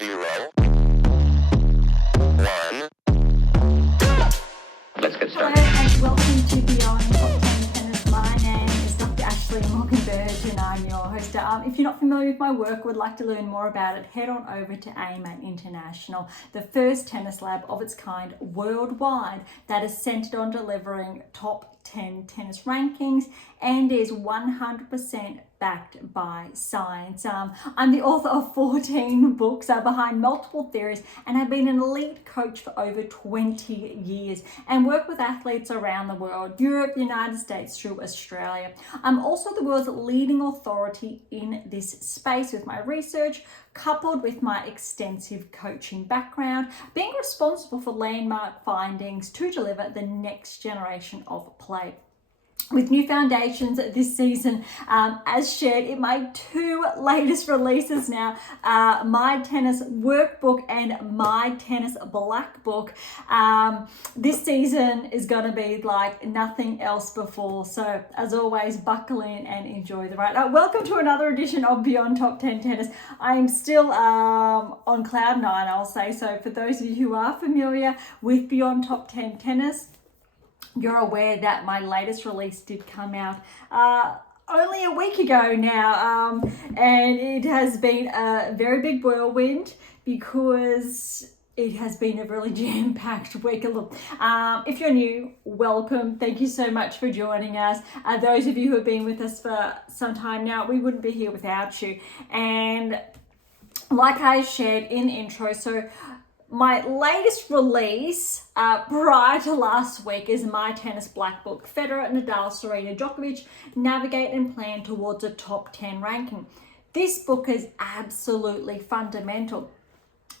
0, 1. Let's get Hello started. and welcome to Beyond Top 10 Tennis. My name is Dr. Ashley Morgan-Berge and I'm your host. If you're not familiar with my work, would like to learn more about it, head on over to AM8 International, the first tennis lab of its kind worldwide that is centered on delivering top 10 tennis rankings and is 100% backed by science. I'm the author of 14 books behind multiple theories and have been an elite coach for over 20 years and work with athletes around the world, Europe, United States through Australia. I'm also the world's leading authority in this space with my research, coupled with my extensive coaching background, being responsible for landmark findings to deliver the next generation of play. With new foundations this season, as shared in my two latest releases now, My Tennis Workbook and My Tennis Black Book. This season is going to be like nothing else before. So as always, buckle in and enjoy the ride. Welcome to another edition of Beyond Top 10 Tennis. I am still on cloud nine, I'll say. So for those of you who are familiar with Beyond Top 10 Tennis, you're aware that my latest release did come out only a week ago now, and it has been a very big whirlwind because it has been a really jam-packed week. Look, if you're new, welcome. Thank you so much for joining us. Those of you who have been with us for some time now, we wouldn't be here without you. And like I shared in the intro, so my latest release prior to last week is My Tennis Black Book. Federer, Nadal, Serena, Djokovic navigate and plan towards a top 10 ranking. This book is absolutely fundamental.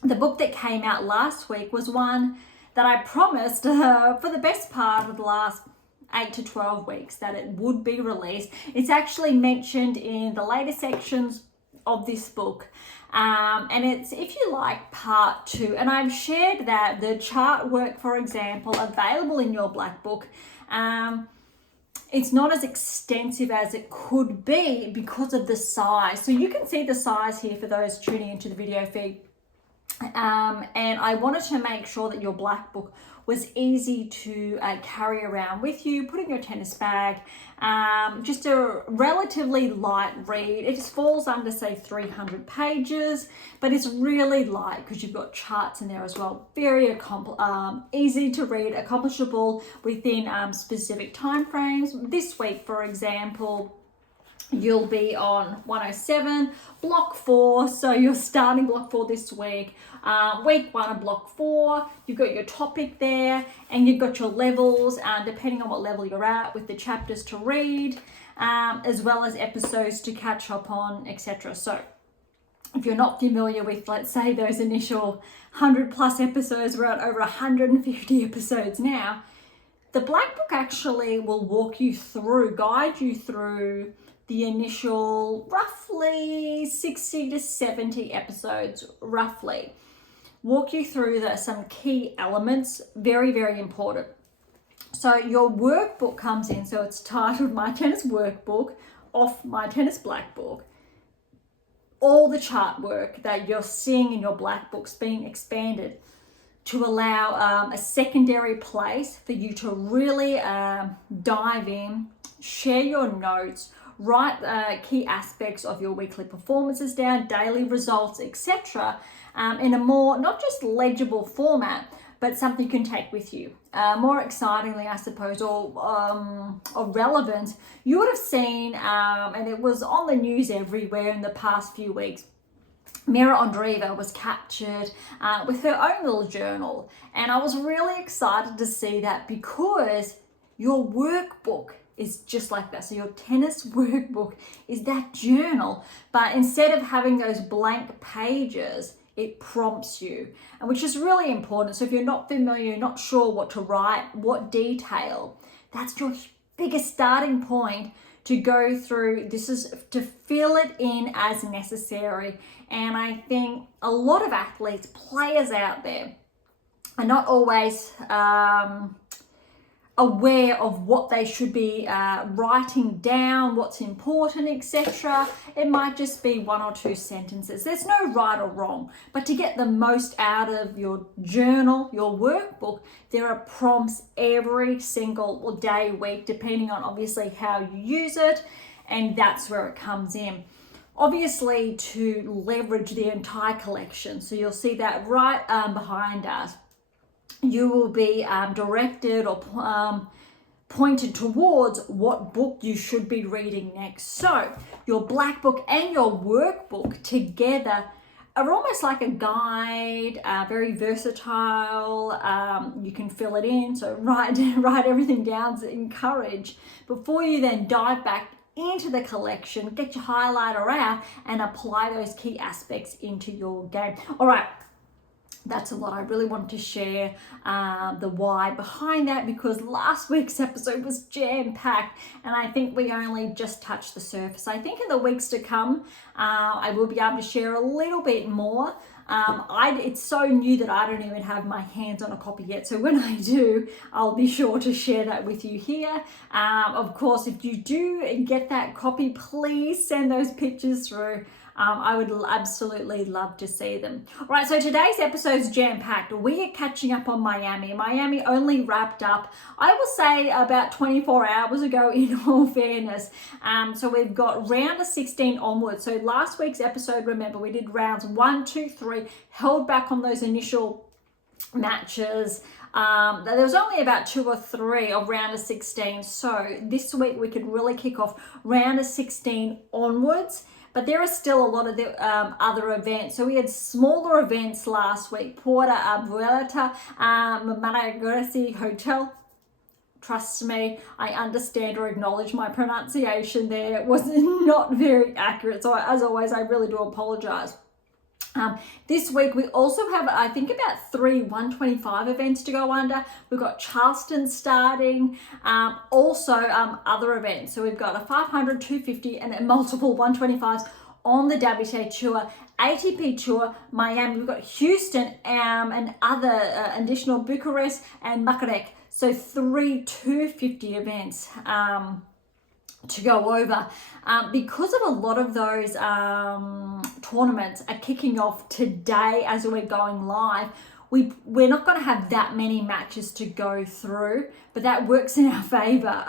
The book that came out last week was one that I promised for the best part of the last 8 to 12 weeks that it would be released. It's actually mentioned in the later sections of this book. And it's, if you like, part 2. And I've shared that the chart work, for example, available in your black book, it's not as extensive as it could be because of the size. So you can see the size here for those tuning into the video feed. And I wanted to make sure that your black book was easy to carry around with you, put in your tennis bag, just a relatively light read. It just falls under, say, 300 pages, but it's really light because you've got charts in there as well. Very easy to read, accomplishable within specific time frames. This week, for example, you'll be on 107, block 4. So you're starting block 4 this week. Week 1 of block 4, you've got your topic there and you've got your levels, depending on what level you're at, with the chapters to read, as well as episodes to catch up on, etc. So if you're not familiar with, let's say, those initial 100 plus episodes, we're at over 150 episodes now. The Black Book actually will walk you through, guide you through the initial roughly 60 to 70 episodes, roughly. Walk you through some key elements, very, very important. So your workbook comes in, so it's titled My Tennis Workbook off My Tennis Black Book. All the chart work that you're seeing in your black book's being expanded to allow a secondary place for you to really dive in, share your notes, write key aspects of your weekly performances down, daily results, etc. In a more, not just legible format, but something you can take with you. More excitingly, I suppose, or relevant, you would have seen, and it was on the news everywhere in the past few weeks, Mira Andreeva was captured with her own little journal. And I was really excited to see that because your workbook is just like that. So your tennis workbook is that journal, but instead of having those blank pages, it prompts you, and which is really important. So if you're not familiar, you're not sure what to write, what detail, that's your biggest starting point to go through. This is to fill it in as necessary. And I think a lot of athletes, players out there, are not always aware of what they should be writing down, what's important, etc. It might just be 1 or 2 sentences. There's no right or wrong, but to get the most out of your journal, your workbook, there are prompts every single day, week, depending on obviously how you use it, and that's where it comes in. Obviously, to leverage the entire collection, so you'll see that right behind us. You will be directed or pointed towards what book you should be reading next. So your black book and your workbook together are almost like a guide, very versatile. You can fill it in, so write everything down to encourage before you then dive back into the collection, get your highlighter out and apply those key aspects into your game. All right. That's a lot. I really wanted to share the why behind that, because last week's episode was jam-packed and I think we only just touched the surface. I think in the weeks to come, I will be able to share a little bit more. It's so new that I don't even have my hands on a copy yet. So when I do, I'll be sure to share that with you here. Of course, if you do get that copy, please send those pictures through. I would absolutely love to see them. All right, so today's episode is jam-packed. We are catching up on Miami. Miami only wrapped up, I will say, about 24 hours ago, in all fairness. So we've got round of 16 onwards. So last week's episode, remember, we did rounds 1, 2, 3, held back on those initial matches. There was only about 2 or 3 of round of 16. So this week we could really kick off round of 16 onwards. But there are still a lot of the other events. So we had smaller events last week. Puerto Vallarta, Megasaray Hotel. Trust me, I understand or acknowledge my pronunciation there. It was not very accurate. So as always, I really do apologize. This week we also have, I think, about 3 125 events to go under. We've got Charleston starting, also other events. So we've got a 500, 250 and multiple 125s on the WTA Tour, ATP Tour, Miami. We've got Houston and other additional Bucharest and Megasaray. So 3 250 events to go over. Because of a lot of those tournaments are kicking off today as we're going live, we're not going to have that many matches to go through, but that works in our favor.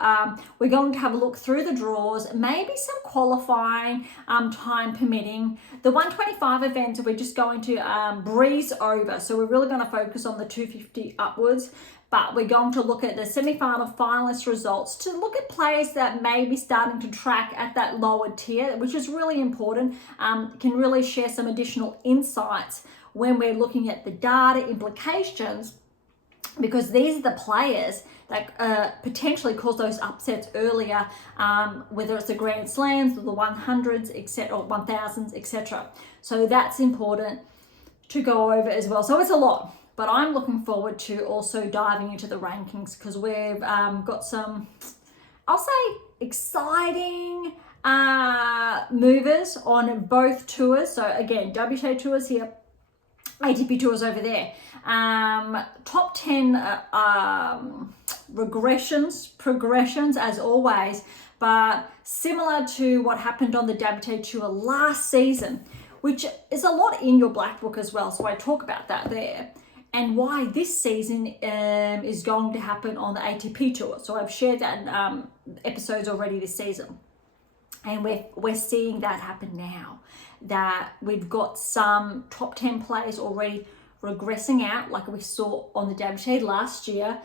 We're going to have a look through the draws, maybe some qualifying, time permitting. The 125 events we're just going to breeze over, so we're really going to focus on the 250 upwards. But we're going to look at the semi-final finalist results to look at players that may be starting to track at that lower tier, which is really important. Can really share some additional insights when we're looking at the data implications, because these are the players that potentially cause those upsets earlier, whether it's the Grand Slams or the 100s, etc., or 1000s, etc. So that's important to go over as well. So it's a lot. But I'm looking forward to also diving into the rankings, because we've got some, I'll say, exciting movers on both tours. So again, WTA tours here, ATP tours over there. Top 10 progressions as always, but similar to what happened on the WTA tour last season, which is a lot in your black book as well. So I talk about that there. And why this season is going to happen on the ATP Tour. So I've shared that in episodes already this season. And we're seeing that happen now. That we've got some top 10 players already regressing out, like we saw on the WTA last year.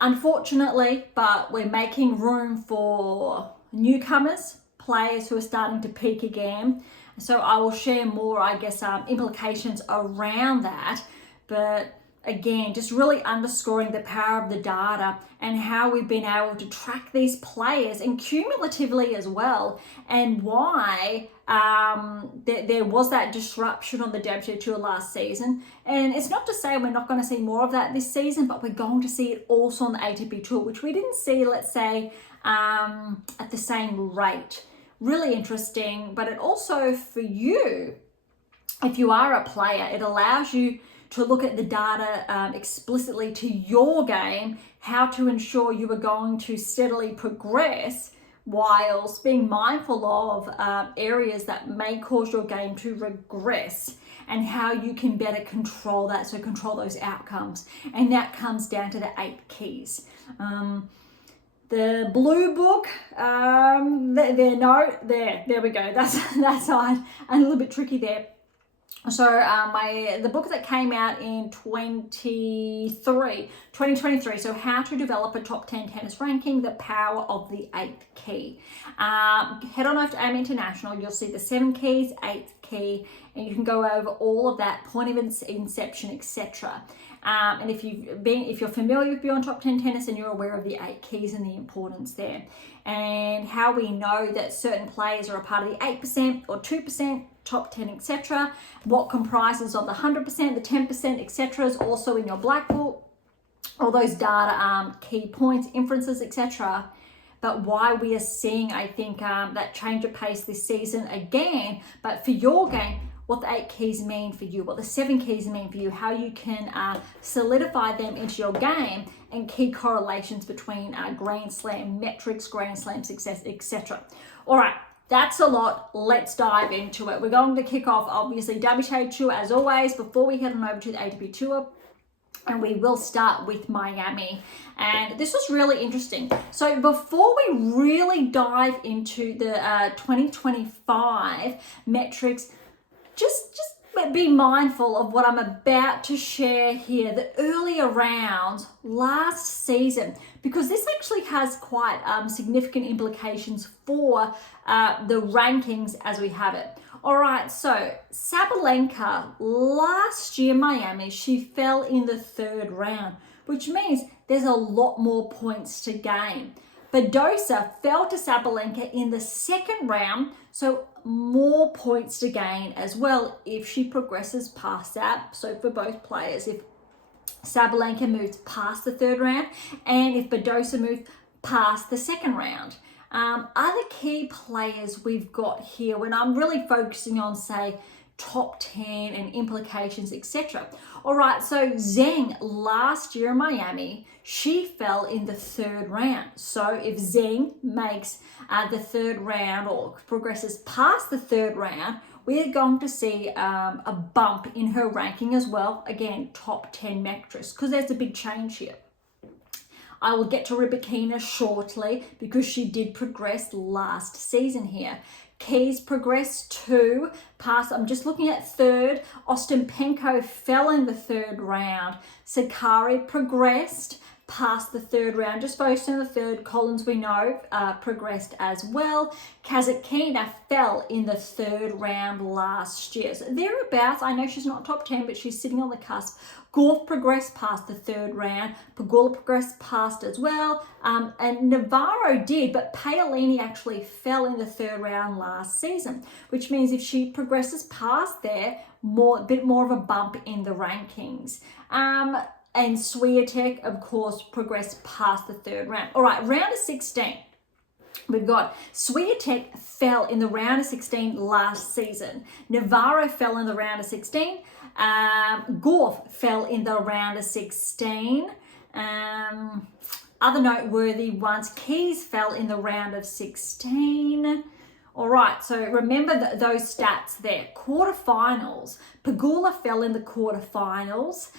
Unfortunately, but we're making room for newcomers, players who are starting to peak again. So I will share more, I guess, implications around that. But again, just really underscoring the power of the data and how we've been able to track these players and cumulatively as well, and why there was that disruption on the WTA Tour last season. And it's not to say we're not going to see more of that this season, but we're going to see it also on the ATP Tour, which we didn't see, let's say, at the same rate. Really interesting. But it also, for you, if you are a player, it allows you to look at the data explicitly to your game how to ensure you are going to steadily progress whilst being mindful of areas that may cause your game to regress, and how you can better control that, so control those outcomes. And that comes down to the 8 keys. The blue book, there we go. That's that side, and a little bit tricky there. So the book that came out in 2023, so How to Develop a Top 10 Tennis Ranking, The Power of the 8th Key. Head on over to AM8 International, you'll see the 7 keys, 8th key, and you can go over all of that, point of inception, etc. And if you're familiar with Beyond Top 10 Tennis, and you're aware of the 8 keys and the importance there, and how we know that certain players are a part of the 8% or 2%, top 10, etc. What comprises of the 100%, the 10%, etc. is also in your black book. All those data, key points, inferences, etc. But why we are seeing, I think, that change of pace this season again, but for your game, what the 8 keys mean for you, what the 7 keys mean for you, how you can solidify them into your game, and key correlations between Grand Slam metrics, Grand Slam success, etc. All right, that's a lot. Let's dive into it. We're going to kick off, obviously, WTA Tour as always, before we head on over to the ATP Tour. And we will start with Miami. And this was really interesting. So before we really dive into the 2025 metrics, just be mindful of what I'm about to share here, the earlier rounds last season, because this actually has quite significant implications for the rankings as we have it. All right, so Sabalenka last year, Miami, she fell in the 3rd round, which means there's a lot more points to gain. Badosa fell to Sabalenka in the 2nd round, so more points to gain as well if she progresses past that. So for both players, if Sabalenka moves past the 3rd round, and if Badosa moves past the 2nd round. Other key players we've got here, when I'm really focusing on, say, top 10 and implications, etc. All right, so Zheng last year in Miami, she fell in the 3rd round. So if Zheng makes the 3rd round or progresses past the 3rd round, we're going to see a bump in her ranking as well. Again, top 10 metrics, because there's a big change here. I will get to Rybakina shortly because she did progress last season here. Keys progressed to past, I'm just looking at 3rd. Ostapenko fell in the 3rd round. Sakkari progressed past the 3rd round, just focused on the 3rd. Collins, we know, progressed as well. Kasatkina fell in the 3rd round last year. So thereabouts, I know she's not top 10, but she's sitting on the cusp. Gauff progressed past the 3rd round. Pegula progressed past as well. And Navarro did, but Paolini actually fell in the 3rd round last season, which means if she progresses past there, a bit more of a bump in the rankings. And Swiatek, of course, progressed past the 3rd round. All right, round of 16. We've got Swiatek fell in the round of 16 last season. Navarro fell in the round of 16. Gauff fell in the round of 16. Other noteworthy ones, Keys fell in the round of 16. All right, so remember those stats there. Quarterfinals, Pegula fell in the quarterfinals.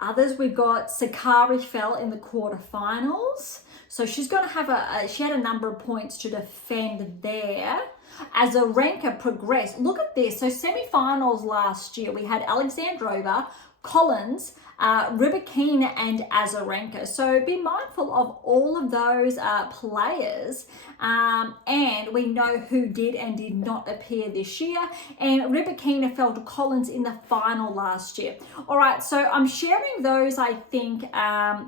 Others, we've got Sakkari fell in the quarterfinals. So she's going to have she had a number of points to defend there. Azarenka progressed. Look at this. So semifinals last year, we had Alexandrova, Collins, Rybakina and Azarenka. So be mindful of all of those players. And we know who did and did not appear this year. And Rybakina fell to Collins in the final last year. All right, so I'm sharing those, I think,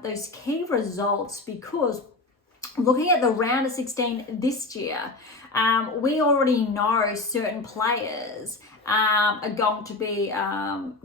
those key results because looking at the round of 16 this year, we already know certain players are going to be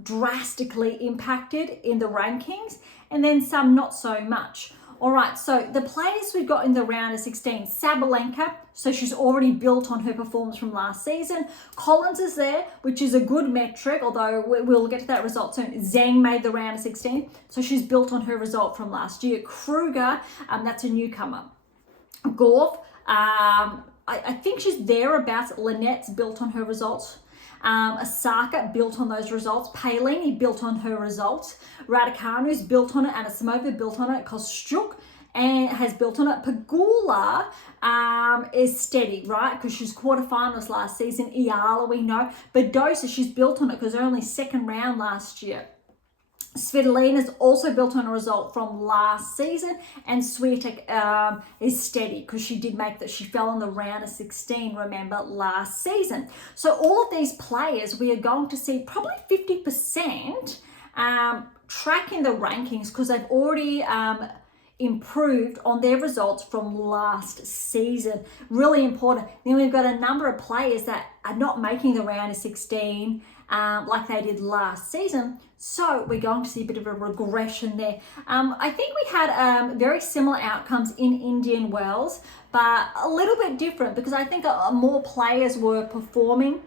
drastically impacted in the rankings, and then some not so much. All right, so the players we've got in the round of 16, Sabalenka, so she's already built on her performance from last season. Collins is there, which is a good metric, although we'll get to that result soon. Zhang made the round of 16, so she's built on her result from last year. Kruger, that's a newcomer. Gauff, I think she's thereabouts. Linette's built on her results. Osaka built on those results. Palini built on her results. Raducanu's built on it. Anisimova built on it. Kostyuk and has built on it. Pegula is steady, right? Because she's quarterfinalist last season. Iala, we know. Badosa, she's built on it because they're only second round last year. Svitolina's also built on a result from last season, and Swiatek is steady because she did make that. She fell in the round of 16, remember, last season. So all of these players, we are going to see probably 50% tracking the rankings because they've already improved on their results from last season. Really important. Then we've got a number of players that are not making the round of 16 like they did last season. So we're going to see a bit of a regression there. I think we had very similar outcomes in Indian Wells, but a little bit different because I think more players were performing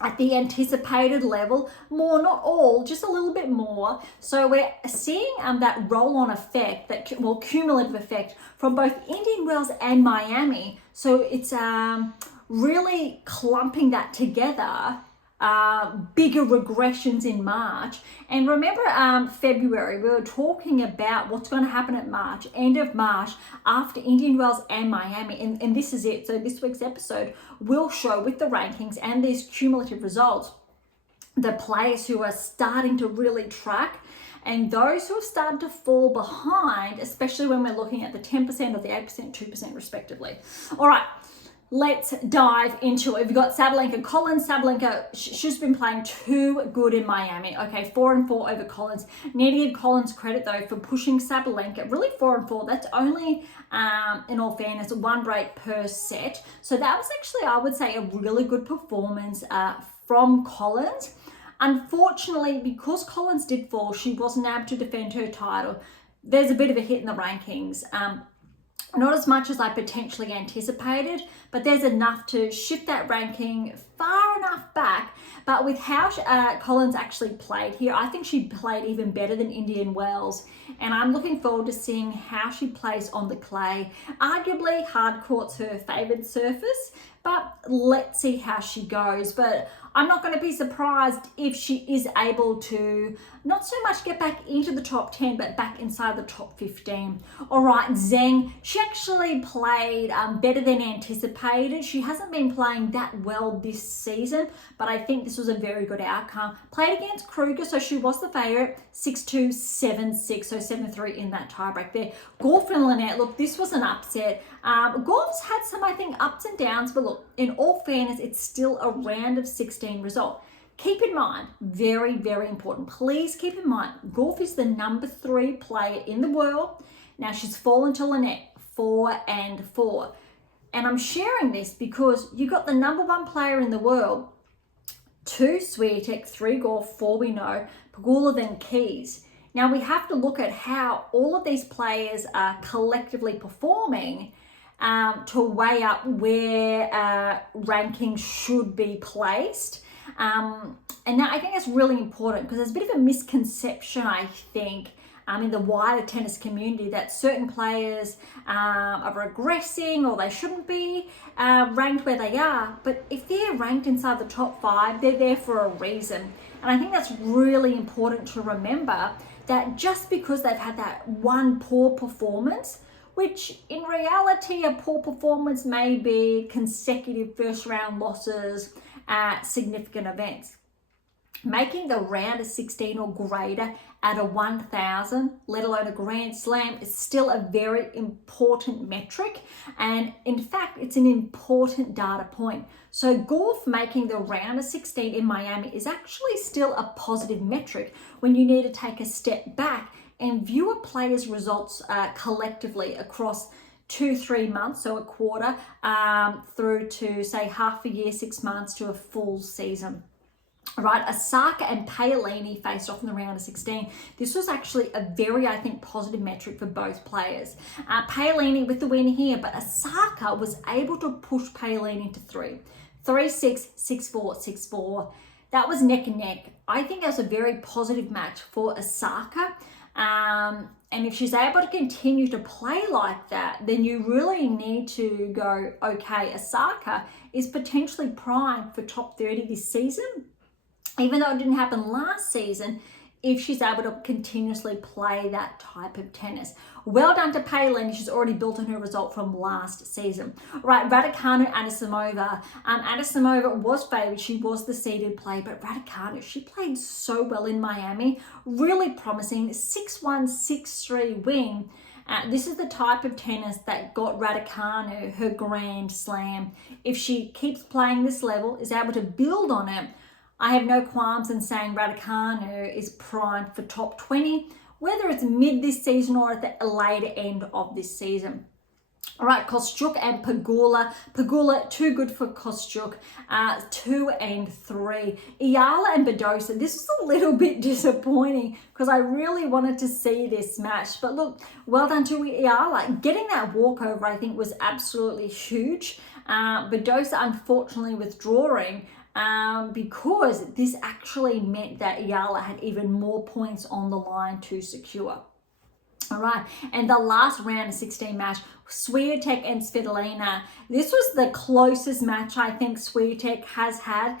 at the anticipated level, more, not all, just a little bit more. So we're seeing that roll-on effect, that cumulative effect from both Indian Wells and Miami. So it's really clumping that together. Bigger regressions in March. And remember February, we were talking about what's going to happen at March, end of March, after Indian Wells and Miami. And this is it. So this week's episode will show with the rankings and these cumulative results, the players who are starting to really track and those who have started to fall behind, especially when we're looking at the 10% or the 8%, 2% respectively. All right. Let's dive into it. We've got Sabalenka, Collins. Sabalenka, she's been playing too good in Miami. Okay, 4-4 over Collins. Need to give Collins credit though for pushing Sabalenka. Really 4-4. That's only, in all fairness, one break per set. So that was actually, I would say, a really good performance from Collins. Unfortunately, because Collins did fall, she wasn't able to defend her title. There's a bit of a hit in the rankings. Not as much as I potentially anticipated, but there's enough to shift that ranking far enough back. But with how Collins actually played here, I think she played even better than Indian Wells. And I'm looking forward to seeing how she plays on the clay. Arguably, hard court's her favoured surface, but let's see how she goes. But I'm not going to be surprised if she is able to not so much get back into the top 10, but back inside the top 15. All right, Zhang, she actually played better than anticipated. She hasn't been playing that well this season, but I think this was a very good outcome. Played against Kruger, so she was the favourite, 6-2, 7-6, so 7-3 in that tiebreak there. Gauff and Linette, look, this was an upset. Gauff's had some, I think, ups and downs, but look, in all fairness, it's still a round of 16 result. Keep in mind, very, very important. Please keep in mind, Gauff is the number 3 player in the world. Now she's fallen to Linette, 4-4. And I'm sharing this because you got the number 1 player in the world, 2 Swiatek, 3 Gauff, 4 we know, Pegula, then Keys. Now we have to look at how all of these players are collectively performing to weigh up where rankings should be placed. And that, I think that's really important because there's a bit of a misconception, I think, in the wider tennis community that certain players are regressing or they shouldn't be ranked where they are. But if they're ranked inside the top 5, they're there for a reason. And I think that's really important to remember, that just because they've had that one poor performance, which in reality a poor performance may be consecutive first round losses at significant events. Making the round of 16 or greater at a 1,000, let alone a Grand Slam, is still a very important metric. And in fact, it's an important data point. So Gauff making the round of 16 in Miami is actually still a positive metric when you need to take a step back and view a player's results collectively across 2-3 months, so a quarter, through to say half a year, 6 months to a full season. Right, Osaka and Paolini faced off in the round of 16. This was actually a very, I think, positive metric for both players. Paolini with the win here, but Osaka was able to push Paolini to 3-6, 6-4, 6-4. That was neck and neck. I think that was a very positive match for Osaka. And if she's able to continue to play like that, then you really need to go, okay, Osaka is potentially primed for top 30 this season. Even though it didn't happen last season, if she's able to continuously play that type of tennis. Well done to Paolini. She's already built on her result from last season. Right, Raducanu, Anisimova. Anisimova was favoured. She was the seeded play, but Raducanu, she played so well in Miami. Really promising. 6-1, 6-3 win. This is the type of tennis that got Raducanu her Grand Slam. If she keeps playing this level, is able to build on it, I have no qualms in saying Raducanu is primed for top 20, whether it's mid this season or at the later end of this season. All right, Kostyuk and Pegula. Pegula, too good for Kostyuk, 2 and 3. Ayala and Badosa, this was a little bit disappointing because I really wanted to see this match. But look, well done to Ayala. Getting that walkover, I think, was absolutely huge. Badosa, unfortunately, withdrawing. Because this actually meant that Ayala had even more points on the line to secure. All right, and the last round of 16 match, Swiatek and Svitolina. This was the closest match I think Swiatek has had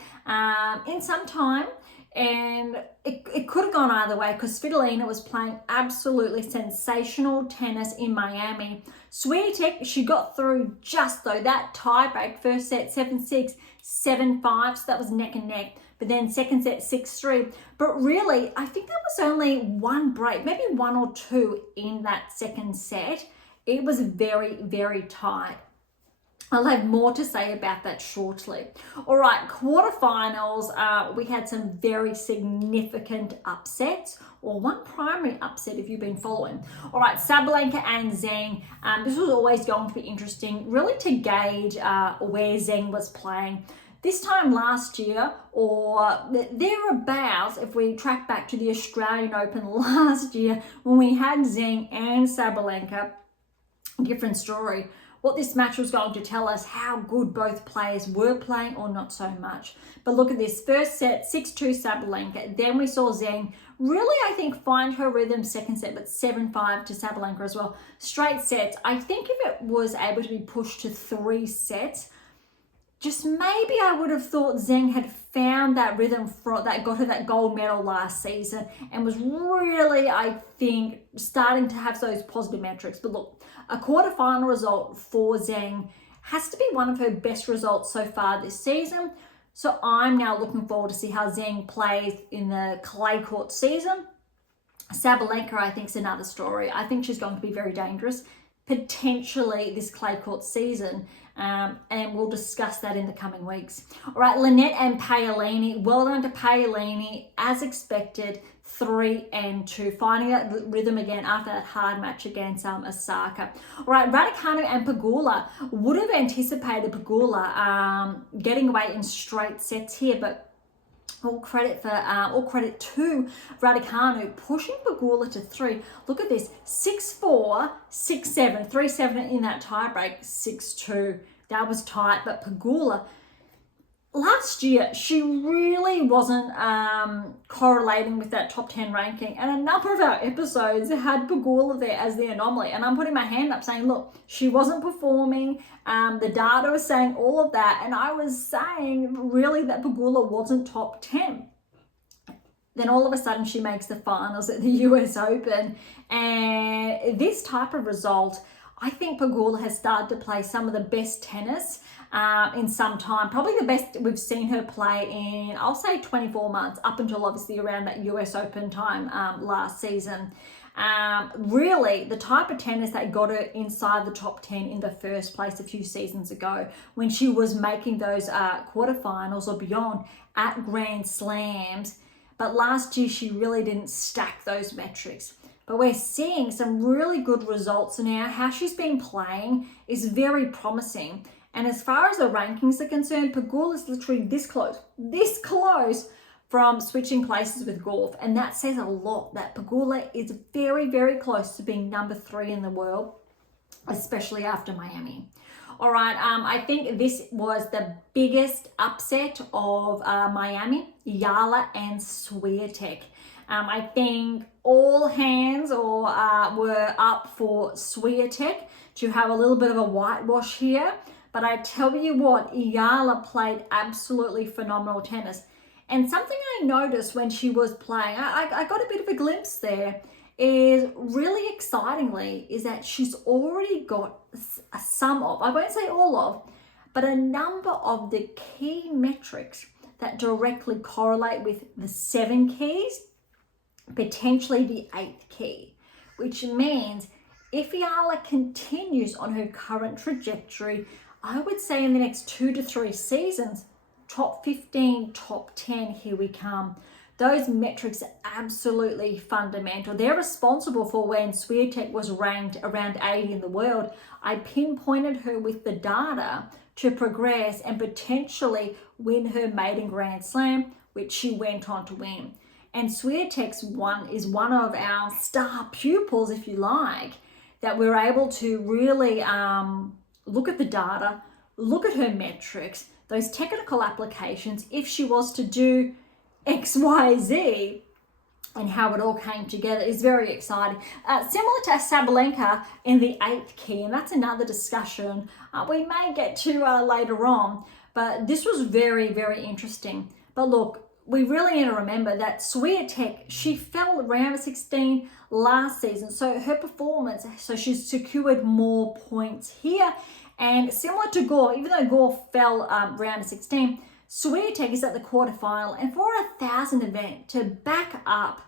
in some time. And it could have gone either way because Svitolina was playing absolutely sensational tennis in Miami. Swiatek, she got through just though that tiebreak. First set 7-6, 7-5, so that was neck and neck. But then second set 6-3. But really, I think there was only one break, maybe one or two in that second set. It was very, very tight. I'll have more to say about that shortly. All right, quarterfinals, we had some very significant upsets, or one primary upset if you've been following. All right, Sabalenka and Zheng. This was always going to be interesting, really to gauge where Zheng was playing. This time last year, or thereabouts, if we track back to the Australian Open last year, when we had Zheng and Sabalenka, different story. What this match was going to tell us how good both players were playing or not so much. But look at this. First set, 6-2 Sabalenka. Then we saw Zheng really, I think, find her rhythm second set, but 7-5 to Sabalenka as well. Straight sets. I think if it was able to be pushed to 3 sets, just maybe I would have thought Zheng had found that rhythm that got her that gold medal last season and was really, I think, starting to have those positive metrics. But look, a quarterfinal result for Zheng has to be one of her best results so far this season. So I'm now looking forward to see how Zheng plays in the clay court season. Sabalenka, I think, is another story. I think she's going to be very dangerous, potentially this clay court season. And we'll discuss that in the coming weeks. All right, Linette and Paolini. Well done to Paolini, as expected, 3 and 2, finding that rhythm again after that hard match against Osaka. All right, Raducanu and Pegula. Would have anticipated Pegula getting away in straight sets here, but all credit to Raducanu pushing Pegula to 3. Look at this, 6-4, 6-7, 3-7 in that tiebreak, 6-2. That was tight, but Pegula, last year, she really wasn't correlating with that top 10 ranking. And a number of our episodes had Pegula there as the anomaly. And I'm putting my hand up saying, look, she wasn't performing. The data was saying all of that. And I was saying really that Pegula wasn't top 10. Then all of a sudden she makes the finals at the US Open. And this type of result, I think Pegula has started to play some of the best tennis in some time. Probably the best we've seen her play in, I'll say 24 months, up until obviously around that US Open time last season. Really, the type of tennis that got her inside the top 10 in the first place a few seasons ago when she was making those quarterfinals or beyond at Grand Slams. But last year, she really didn't stack those metrics. But we're seeing some really good results now. How she's been playing is very promising. And as far as the rankings are concerned, Pegula is literally this close from switching places with Gauff, and that says a lot that Pegula is very, very close to being number 3 in the world, especially after Miami. All right, I think this was the biggest upset of Miami, Yala and Swiatek. I think all hands were up for Swiatek to have a little bit of a whitewash here. But I tell you what, Yala played absolutely phenomenal tennis. And something I noticed when she was playing, I got a bit of a glimpse there, is really excitingly, is that she's already got some of, I won't say all of, but a number of the key metrics that directly correlate with the 7 keys, potentially the 8th key, which means if Yala continues on her current trajectory, I would say in the next 2 to 3 seasons, top 15, top 10, here we come. Those metrics are absolutely fundamental. They're responsible for when Swiatek was ranked around 80 in the world. I pinpointed her with the data to progress and potentially win her maiden Grand Slam, which she went on to win. And Swiatek's is one of our star pupils, if you like, that we're able to really look at the data, look at her metrics, those technical applications, if she was to do X, Y, Z, and how it all came together is very exciting. Similar to Sabalenka in the 8th key, and that's another discussion we may get to later on, but this was very, very interesting. But look, we really need to remember that Swiatek, she fell round of 16 last season, so her performance, so she's secured more points here. And similar to Gauff, even though Gauff fell round of 16, Swiatek is at the quarterfinal, and for a 1,000 event to back up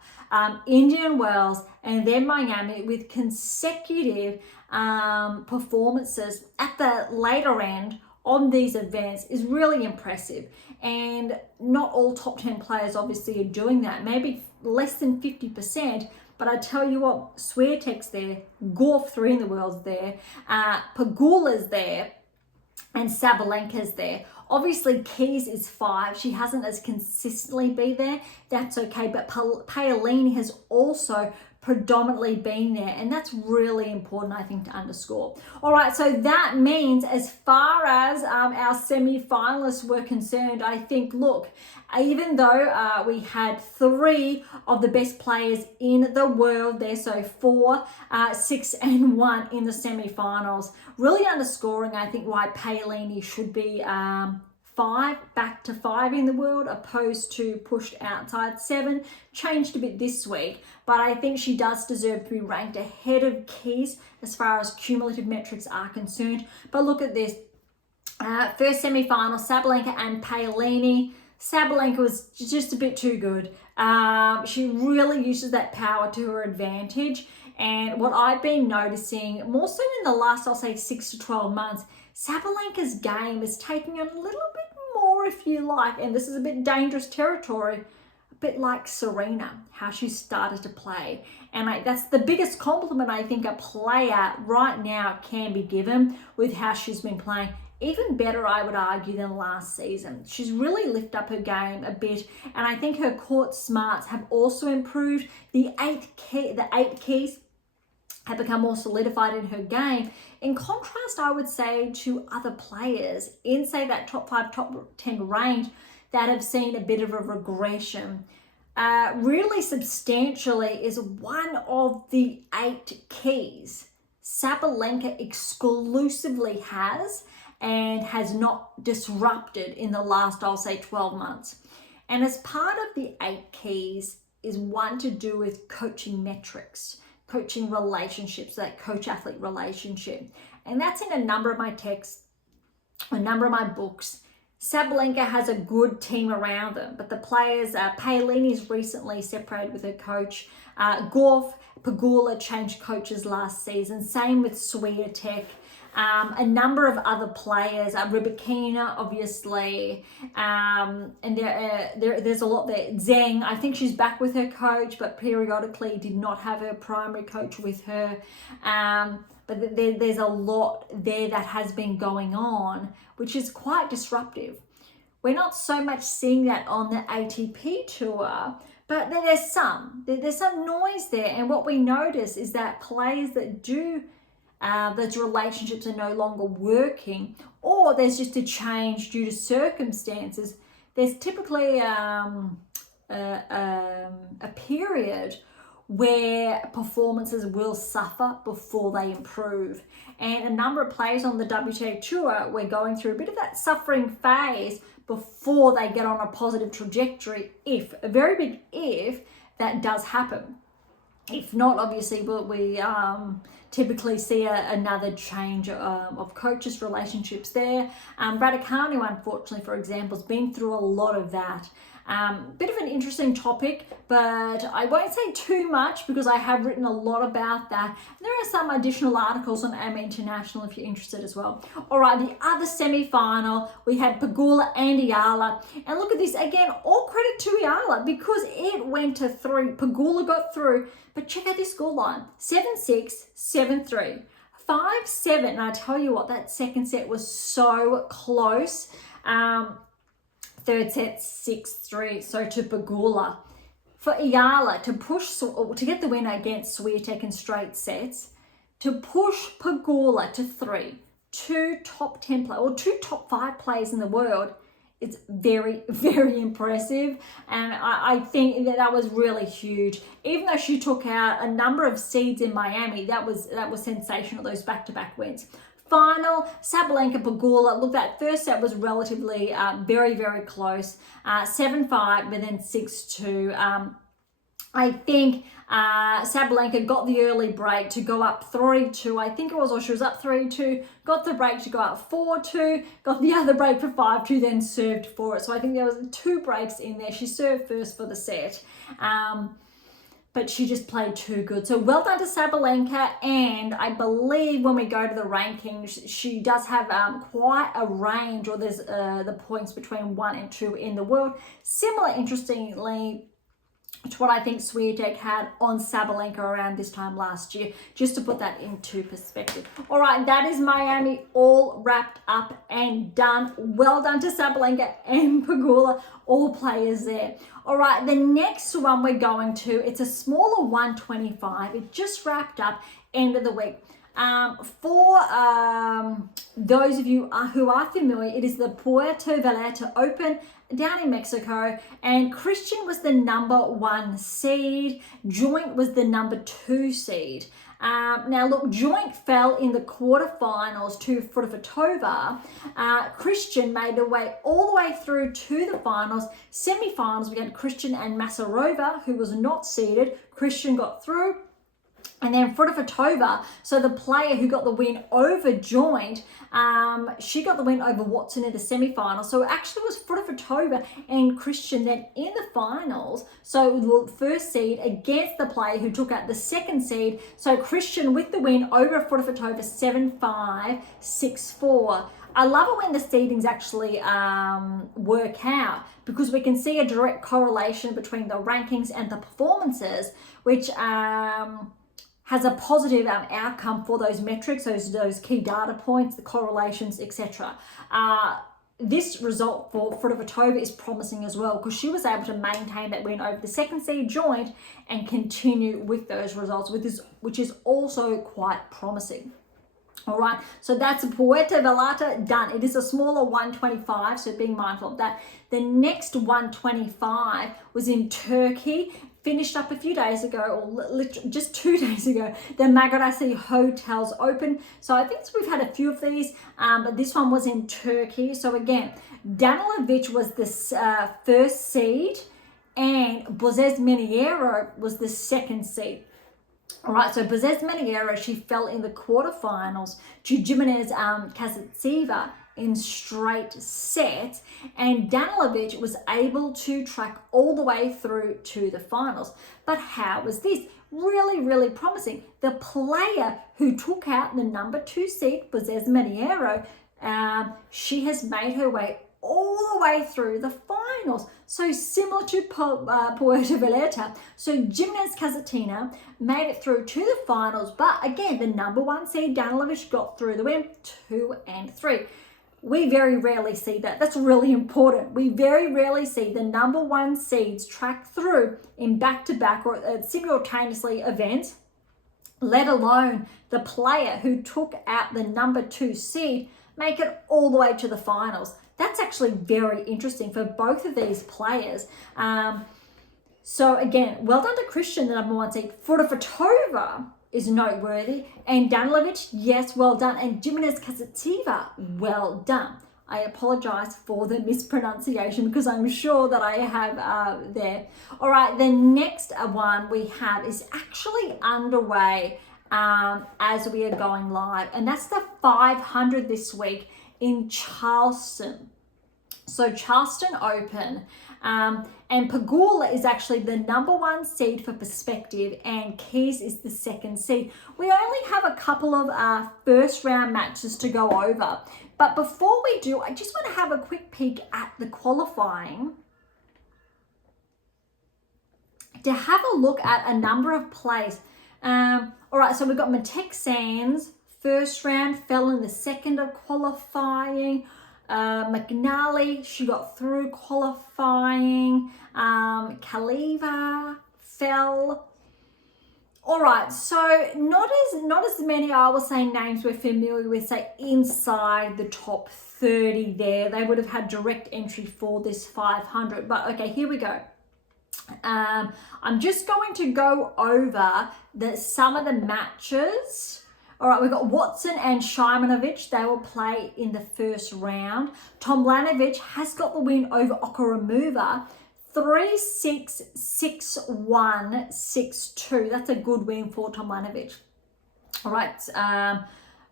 Indian Wells and then Miami with consecutive performances at the later end on these events is really impressive. And not all top 10 players obviously are doing that, maybe less than 50%. But I tell you what, Swiatek's there, Gauff 3 in the world's there, Pegula's there, and Sabalenka's there. Obviously, Keys is 5. She hasn't as consistently been there. That's okay. But Paolini has also predominantly been there. And that's really important, I think, to underscore. All right, so that means as far as our semi-finalists were concerned, I think, look, even though we had 3 of the best players in the world there, so 4, 6, and 1 in the semi-finals, really underscoring, I think, why Paolini should be 5, back to 5 in the world, opposed to pushed outside 7. Changed a bit this week, but I think she does deserve to be ranked ahead of Keys as far as cumulative metrics are concerned. But look at this. First semi-final, Sabalenka and Paolini. Sabalenka was just a bit too good. She really uses that power to her advantage. And what I've been noticing, more so in the last, I'll say 6 to 12 months, Sabalenka's game is taking a little bit more, if you like, and this is a bit dangerous territory, a bit like Serena, how she started to play. And that's the biggest compliment I think a player right now can be given with how she's been playing. Even better, I would argue, than last season. She's really lifted up her game a bit, and I think her court smarts have also improved. The 8 keys have become more solidified in her game. In contrast, I would say, to other players in, say, that top 5, top 10 range that have seen a bit of a regression. Really substantially is one of the 8 keys Sabalenka exclusively has and has not disrupted in the last, I'll say, 12 months. And as part of the 8 keys is one to do with coaching metrics, coaching relationships, that coach-athlete relationship. And that's in a number of my texts, a number of my books. Sabalenka has a good team around them, but the players, Paolini's recently separated with her coach. Gauff, Pegula changed coaches last season. Same with Swiatek. A number of other players, Rybakina, obviously, and there's a lot there. Zheng, I think she's back with her coach, but periodically did not have her primary coach with her. But there's a lot there that has been going on, which is quite disruptive. We're not so much seeing that on the ATP tour, but there's some noise there. And what we notice is that players that do those relationships are no longer working, or there's just a change due to circumstances, there's typically a period where performances will suffer before they improve. And a number of players on the WTA tour, we're going through a bit of that suffering phase before they get on a positive trajectory, if, a very big if, that does happen. If not, obviously, we typically see another change of coaches' relationships there. Raducanu, unfortunately, for example, has been through a lot of that. Bit of an interesting topic, but I won't say too much because I have written a lot about that. There are some additional articles on AM8 International if you're interested as well. All right, the other semi-final, we had Pegula and Ayala. And look at this, again, all credit to Ayala because it went to 3. Pegula got through, but check out this scoreline, 7-6, 7-3. 5-7, and I tell you what, that second set was so close. Third set 6-3, so to Pegula. For Ayala to push, to get the win against Swiatek in straight sets, to push Pegula to 3, 2 top 10 players, or 2 top 5 players in the world, it's very, very impressive. And I think that was really huge. Even though she took out a number of seeds in Miami, that was sensational, those back-to-back wins. Final, Sabalenka Pegula. Look, that first set was relatively very, very close. 7-5, but then 6-2. I think Sabalenka got the early break to go up 3-2. I think it was, or she was up 3-2, got the break to go up 4-2, got the other break for 5-2, then served for it. So I think there was 2 breaks in there. She served first for the set. But she just played too good. So well done to Sabalenka, and I believe when we go to the rankings, she does have quite a range, or there's the points between 1 and 2 in the world. Similar, interestingly, to what I think Swiatek had on Sabalenka around this time last year, just to put that into perspective. All right, that is Miami all wrapped up and done. Well done to Sabalenka and Pegula, all players there. All right, the next one we're going to, it's a smaller 125. It just wrapped up, end of the week. For those of you who are familiar, it is the Puerto Vallarta Open down in Mexico, and Christian was the number 1 seed. Joint was the number 2 seed. Now look, Joint fell in the quarterfinals to Fruhvirtova. Christian made their way all the way through to the finals. Semi-finals, we had Christian and Masarova, who was not seeded. Christian got through. And then Fruhvirtova, so the player who got the win over Joint, she got the win over Watson in the semi-final. So it actually was Fruhvirtova and Christian then in the finals. So the first seed against the player who took out the second seed. So Christian with the win over Fruhvirtova 7-5, 6-4. I love it when the seedings actually work out, because we can see a direct correlation between the rankings and the performances, which has a positive outcome for those metrics, those key data points, the correlations, etc. This result for Fruhvirtova is promising as well, because she was able to maintain that win over the second seed Joint and continue with those results, which is also quite promising. All right, so that's Puerto Vallarta done. It is a smaller 125, so being mindful of that. The next 125 was in Turkey, finished up a few days ago, or just 2 days ago, the Megasaray Hotels Open. So I think we've had a few of these, but this one was in Turkey. So again, Danilovic was the first seed, and Bozes Meniero was the second seed. All right, so Bozes Meniero, she fell in the quarterfinals to Jimenez Kasatseva in straight sets, and Danilovic was able to track all the way through to the finals. But how was this? Really, really promising. The player who took out the number 2 seed, Bozes Meniero, she has made her way all the way through the finals. So similar to Puerto Vallarta. So Jimenez Kasatseva made it through to the finals, but again, the number 1 seed Danilovic got through the win, 2 and 3. We very rarely see that. That's really important. We very rarely see the number one seeds track through in back-to-back or simultaneously events, let alone the player who took out the number 2 seed make it all the way to the finals. That's actually very interesting for both of these players. So again, well done to Christian, the number 1 seed. Furtova is noteworthy, and Danilovic, yes, well done, and Jimenez Kasativa, well done. I apologize for the mispronunciation because I'm sure that I have there. All right, the next one we have is actually underway as we are going live, and that's the 500 this week in Charleston. So Charleston Open, and Pegula is actually the number 1 seed for perspective, and Keys is the 2nd seed. We only have a couple of first round matches to go over, but before we do, I just want to have a quick peek at the qualifying to have a look at a number of plays. All right, so we've got Matek Sands, first round, fell in the second of qualifying. McNally, she got through qualifying. Kaliva fell. All right, so not as many, I will say, names we're familiar with, say, inside the top 30 there. They would have had direct entry for this 500. But okay, here we go. I'm just going to go over some of the matches. All right, we've got Watson and Shimonovic. They will play in the first round. Tomljanovic has got the win over Okoramuva. 3-6, 6-1, 6-2. That's a good win for Tomljanovic. All right,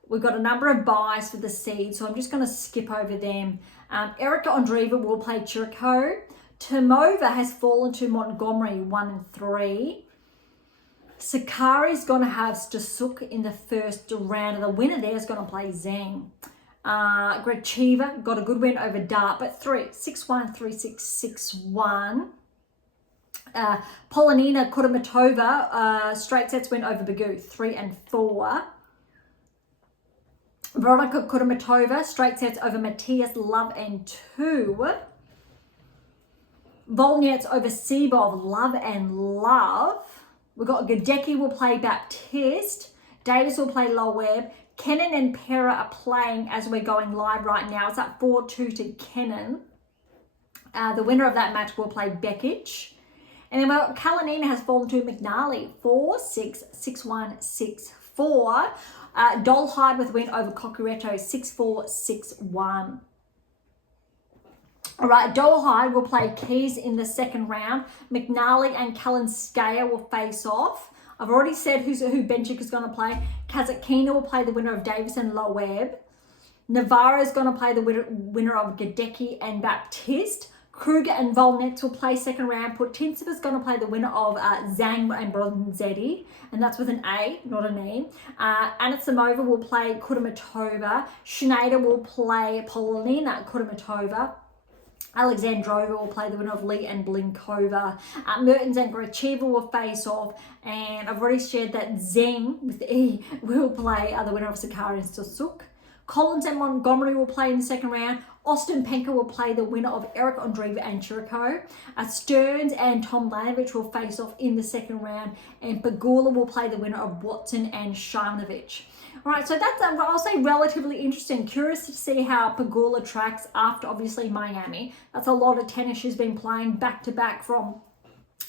we've got a number of buys for the seeds, so I'm just going to skip over them. Erika Andreeva will play Chirico. Tomova has fallen to Montgomery, 1-3. Sakari's going to have Stasuk in the first round, and the winner there is going to play Zheng. Gracheva got a good win over Dart, but 6-1, 3-6, 6-1. Polonina Kudermetova, straight sets win over Berge, 3-4. Veronika Kudermetova, straight sets over Matthias Love and 2. Volnets over Sebov, Love and Love. We've got Gadecki will play Baptiste. Davis will play Loeb. Kennan and Pera are playing as we're going live right now. It's at 4-2 to Kennan. The winner of that match will play Bekic. And then we've got Kalinina has fallen to McNally, 4-6, 6-1, 6-4. Dolhide with win over Cocuretto, 6-4, 6-1. All right, Dolhide will play Keys in the second round. McNally and Kalinskaya will face off. I've already said who Benchik is going to play. Kazatkina will play the winner of Davis and Loeb. Navarro is going to play the winner of Gadecki and Baptiste. Kruger and Volnets will play second round. Putintseva is going to play the winner of Zhang and Bronzetti, and that's with an A, not an E. Anisimova will play Kudermetova. Schneider will play Polonina Kudermetova. Alexandrova will play the winner of Lee and Blinkova. Mertens and Gracheva will face off. And I've already shared that Zheng with the E will play the winner of Sakari and Stasuk. Collins and Montgomery will play in the second round. Austin Penka will play the winner of Eric Andreeva and Chirico. Stearns and Tomljanovic will face off in the second round. And Pegula will play the winner of Watson and Shimonovic. All right, so that's, I'll say, relatively interesting. Curious to see how Pegula tracks after, obviously, Miami. That's a lot of tennis she's been playing back-to-back from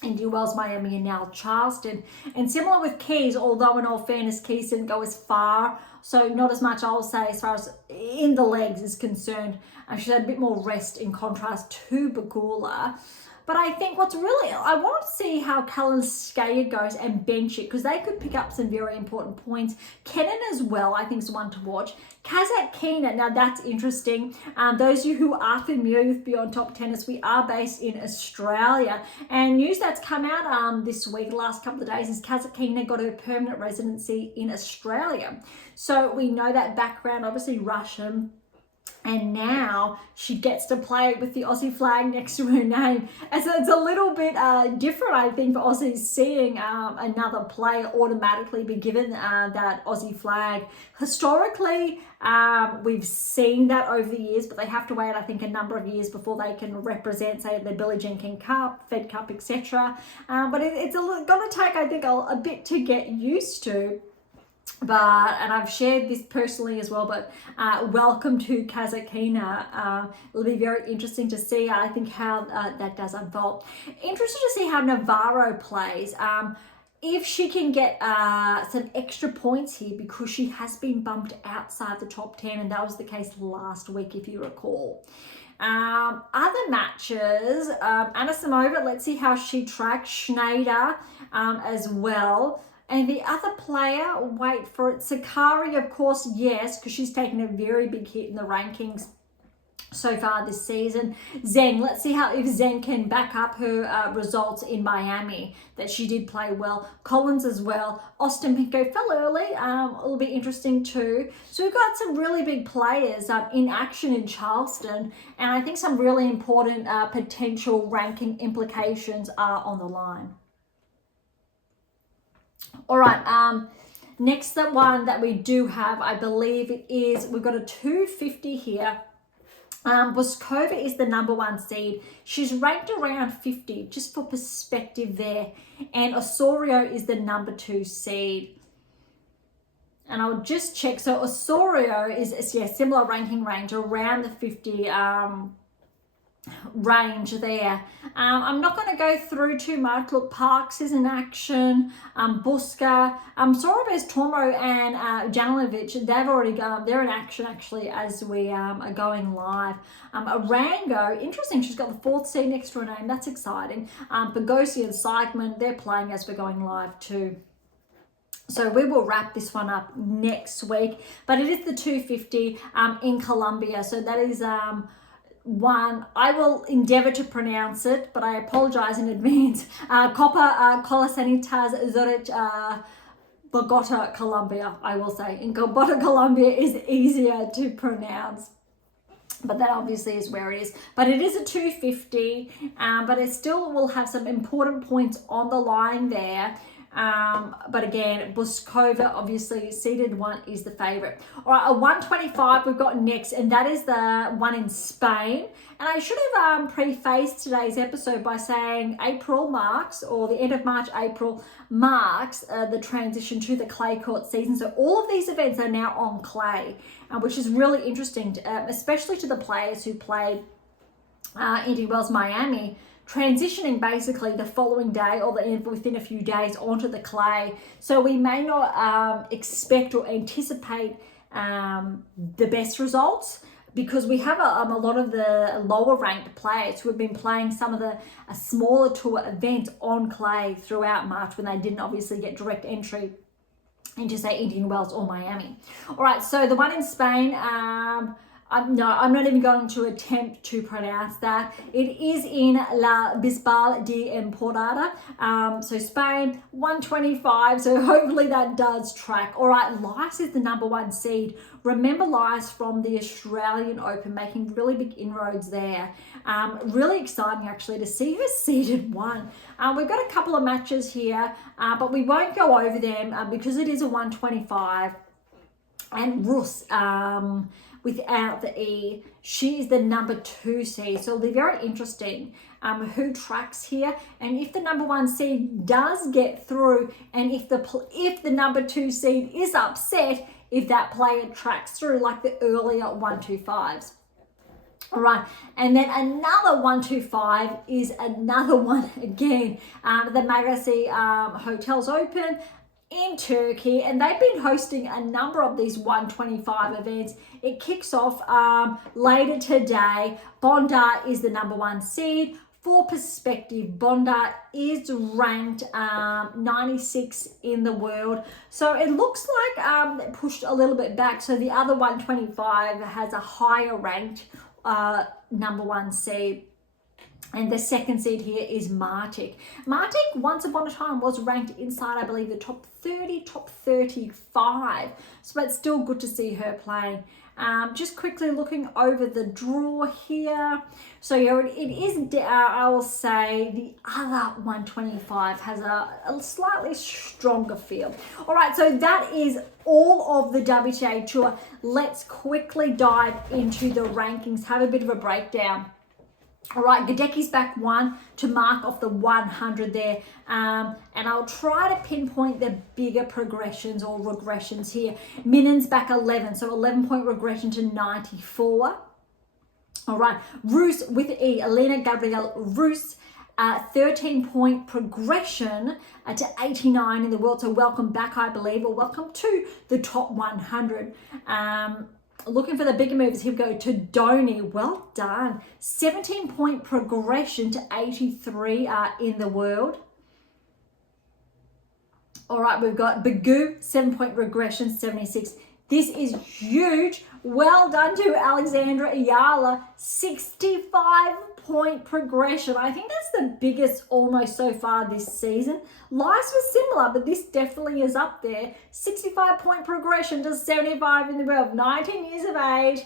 Indian Wells, Miami, and now Charleston. And similar with Keys, although in all fairness, Keys didn't go as far, so not as much, I'll say, as far as in the legs is concerned. She had a bit more rest in contrast to Pegula. But I think what's really, I want to see how Kalinskaya goes and Benchik, because they could pick up some very important points. Kennan as well, I think, is one to watch. Kazatkina, now that's interesting. Those of you who are familiar with Beyond Top Tennis, we are based in Australia. And news that's come out this week, the last couple of days, is Kazatkina got a permanent residency in Australia. So we know that background, obviously Russian. And now she gets to play with the Aussie flag next to her name. And so it's a little bit different, I think, for Aussies seeing another player automatically be given that Aussie flag. Historically, we've seen that over the years, but they have to wait, I think, a number of years before they can represent, say, the Billie Jean King Cup, Fed Cup, etc. But it's going to take, I think, a bit to get used to. And I've shared this personally as well, but welcome to Kazakhina. It'll be very interesting to see, I think, how that does unfold. Interested to see how Navarro plays. If she can get some extra points here, because she has been bumped outside the top 10, and that was the case last week, if you recall. Other matches, Anisimova, let's see how she tracks. Schneider as well. And the other player, wait for it, Sakari, of course, yes, because she's taken a very big hit in the rankings so far this season. Zheng, let's see if Zheng can back up her results in Miami, that she did play well. Collins as well. Ostapenko fell early. It'll be interesting too. So we've got some really big players in action in Charleston, and I think some really important potential ranking implications are on the line. All right, next one that we do have, I believe it is, we've got a 250 here. Boskova is the number 1 seed. She's ranked around 50, just for perspective there. And Osorio is the number 2 seed. And I'll just check. So Osorio is, similar ranking range, around the 50 range there. I'm not going to go through too much. Look, Parks is in action. Buska, Sorobes, Tormo, and Janilevich, they've already gone. They're in action actually as we are going live. Arango, interesting. She's got the 4th seed next to her name. That's exciting. Bagosi and Seidman, they're playing as we're going live too. So we will wrap this one up next week. But it is the 250 in Colombia. So that is one, I will endeavor to pronounce it, but I apologize in advance. Copa Colsanitas Zurich, Bogota, Colombia, I will say. In Bogota, Colombia is easier to pronounce, but that obviously is where it is. But it is a 250, but it still will have some important points on the line there. But again, Boskova, obviously seeded 1, is the favorite. All right, a 125 we've got next, and that is the one in Spain. And I should have prefaced today's episode by saying April marks, or the end of March, April marks the transition to the clay court season. So all of these events are now on clay, which is really interesting, especially to the players who played Indian Wells, Miami, transitioning basically the following day or within a few days onto the clay. So we may not expect or anticipate the best results, because we have a lot of the lower ranked players who have been playing some of the smaller tour events on clay throughout March, when they didn't obviously get direct entry into, say, Indian Wells or Miami. All right, so the one in Spain, I'm not even going to attempt to pronounce that. It is in La Bisbal de Empordada. So Spain, 125. So hopefully that does track. All right, Lias is the number 1 seed. Remember Lias from the Australian Open, making really big inroads there. Really exciting actually to see her seeded 1. We've got a couple of matches here, but we won't go over them because it is a 125. And Rus, without the E, she is the number 2 seed. So it'll be very interesting who tracks here, and if the number 1 seed does get through, and if the number 2 seed is upset, if that player tracks through like the earlier 125s. All right, and then another 125 is another one again, the Megasaray Hotels Open in Turkey, and they've been hosting a number of these 125 events. It kicks off later today. Bonda is the number 1 seed. For perspective, Bonda is ranked 96 in the world. So it looks like pushed a little bit back. So the other 125 has a higher ranked number 1 seed. And the 2nd seed here is Martic. Martic, once upon a time, was ranked inside, I believe, the top 30, top 35. So it's still good to see her playing. Just quickly looking over the draw here. So yeah, it is, I will say, the other 125 has a slightly stronger field. All right, so that is all of the WTA Tour. Let's quickly dive into the rankings, have a bit of a breakdown. All right, Gadecki's back 1 to mark off the 100 there. And I'll try to pinpoint the bigger progressions or regressions here. Minen's back 11, so 11-point regression to 94. All right, Roos with E, Elena Gabriel Roos, 13-point progression to 89 in the world. So welcome back, I believe, or welcome to the top 100. Looking for the bigger moves, here we go to Donny. Well done. 17-point progression to 83 in the world. All right, we've got Berge, 7-point regression, 76. This is huge. Well done to Alexandra Ayala, 65-point progression. I think that's the biggest almost so far this season. Lives was similar, but this definitely is up there. 65-point progression to 75 in the world, 19 years of age.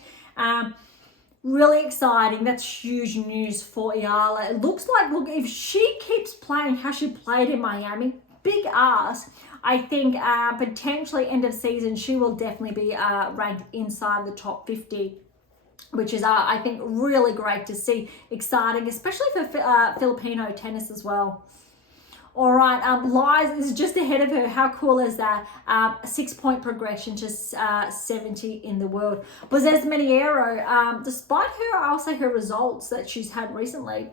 Really exciting. That's huge news for Ayala. It looks like, look, if she keeps playing how she played in Miami, big ask. I think potentially end of season, she will definitely be ranked inside the top 50, which is, I think, really great to see. Exciting, especially for Filipino tennis as well. All right, Lies is just ahead of her. How cool is that? 6-point progression to 70 in the world. Bozes Mediero, despite her, I'll say her results that she's had recently,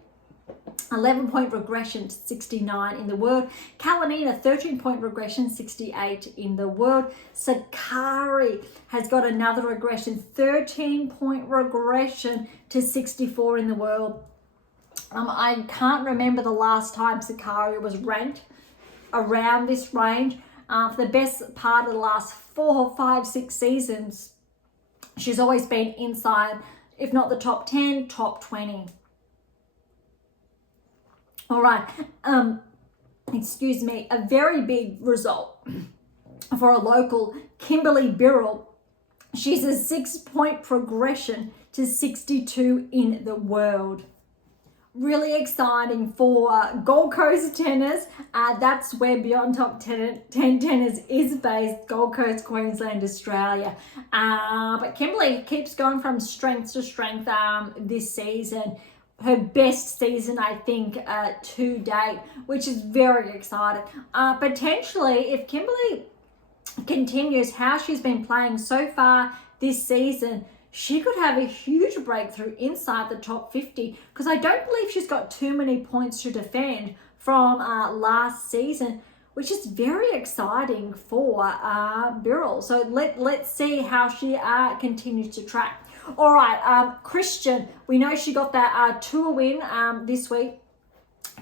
11-point regression to 69 in the world. Kalinina, 13-point regression, 68 in the world. Sakari has got another regression, 13-point regression to 64 in the world. I can't remember the last time Sakari was ranked around this range. For the best part of the last 4, 5, 6 seasons, she's always been inside, if not the top 10, top 20. All right, excuse me, a very big result for a local, Kimberly Birrell. She's a 6-point progression to 62 in the world. Really exciting for Gold Coast tennis. That's where Beyond Top 10 Tennis is based, Gold Coast, Queensland, Australia. But Kimberly keeps going from strength to strength this season. Her best season, I think, to date, which is very exciting. Potentially, if Kimberly continues how she's been playing so far this season, she could have a huge breakthrough inside the top 50, because I don't believe she's got too many points to defend from last season, which is very exciting for Birrell. So let's see how she continues to track. All right, Christian, we know she got that tour win this week.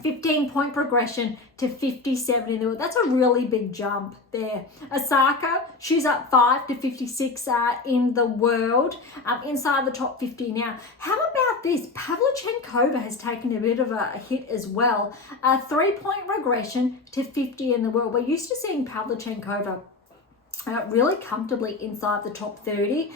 15-point progression to 57 in the world. That's a really big jump there. Osaka, she's up 5 to 56 in the world, inside the top 50 now. How about this? Pavlyuchenkova has taken a bit of a hit as well. A 3-point regression to 50 in the world. We're used to seeing Pavlyuchenkova really comfortably inside the top 30.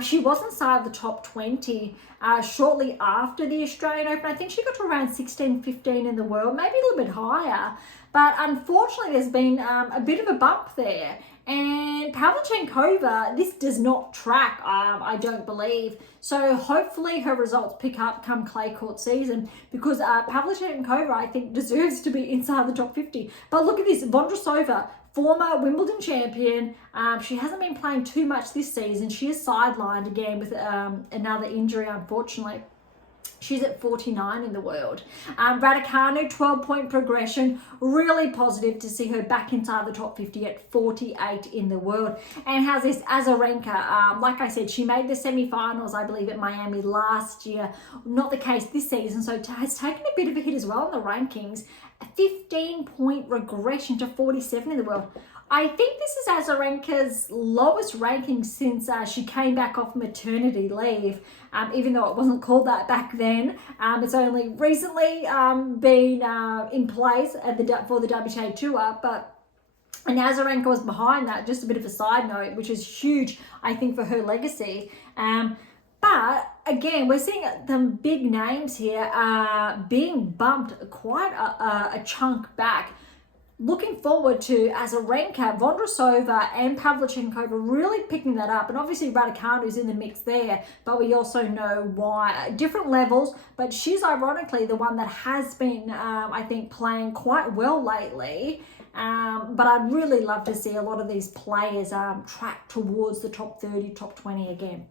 She was inside the top 20 shortly after the Australian Open. I think she got to around 16, 15 in the world, maybe a little bit higher. But unfortunately, there's been a bit of a bump there. And Pavlyuchenkova, this does not track, I don't believe. So hopefully her results pick up come clay court season, because Pavlyuchenkova, I think, deserves to be inside the top 50. But look at this, Vondrasova, former Wimbledon champion. She hasn't been playing too much this season. She is sidelined again with another injury, unfortunately. She's at 49 in the world. Raducanu, 12-point progression. Really positive to see her back inside the top 50 at 48 in the world. And how's this? Azarenka, like I said, she made the semi-finals, I believe, at Miami last year. Not the case this season, so has taken a bit of a hit as well in the rankings. A 15-point regression to 47 in the world. I think this is Azarenka's lowest ranking since she came back off maternity leave, even though it wasn't called that back then. It's only recently been in place at for the WTA Tour, but And Azarenka was behind that, just a bit of a side note, which is huge, I think, for her legacy. But again, we're seeing the big names here being bumped quite a chunk back. Looking forward to Azarenka, Vondrousova and Pavlyuchenkova really picking that up. And obviously Raducanu's in the mix there, but we also know why. Different levels, but she's ironically the one that has been, I think, playing quite well lately. But I'd really love to see a lot of these players track towards the top 30, top 20 again.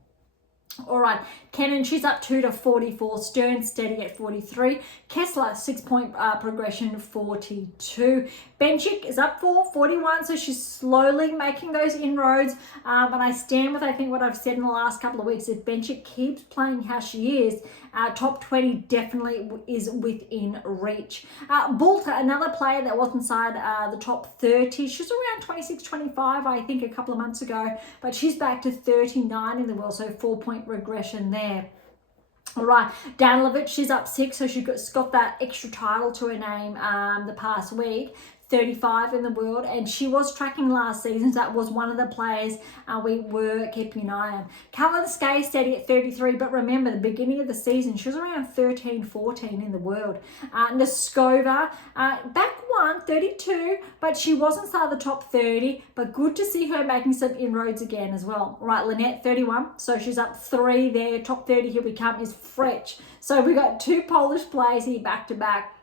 All right, Kenin, she's up 2 to 44. Stern steady at 43. Kessler, 6-point progression, 42. Bencic is up 41, so she's slowly making those inroads. And I stand with, I think, what I've said in the last couple of weeks. If Bencic keeps playing how she is, top 20 definitely is within reach. Bulter, another player that was inside the top 30. She was around 26, 25, I think, a couple of months ago. But she's back to 39 in the world, so 4-point regression there. All right, Danilovic, she's up 6, so she's got that extra title to her name the past week. 35 in the world, and she was tracking last season, so that was one of the players we were keeping an eye on. Kalinskaya steady at 33, but remember the beginning of the season she was around 13, 14 in the world. Noskova back 32, but she wasn't inside the top 30, but good to see her making some inroads again as well. All right, Lynette 31, so she's up 3 there. Top 30 here we come is Frech. So we got 2 Polish players here back to back.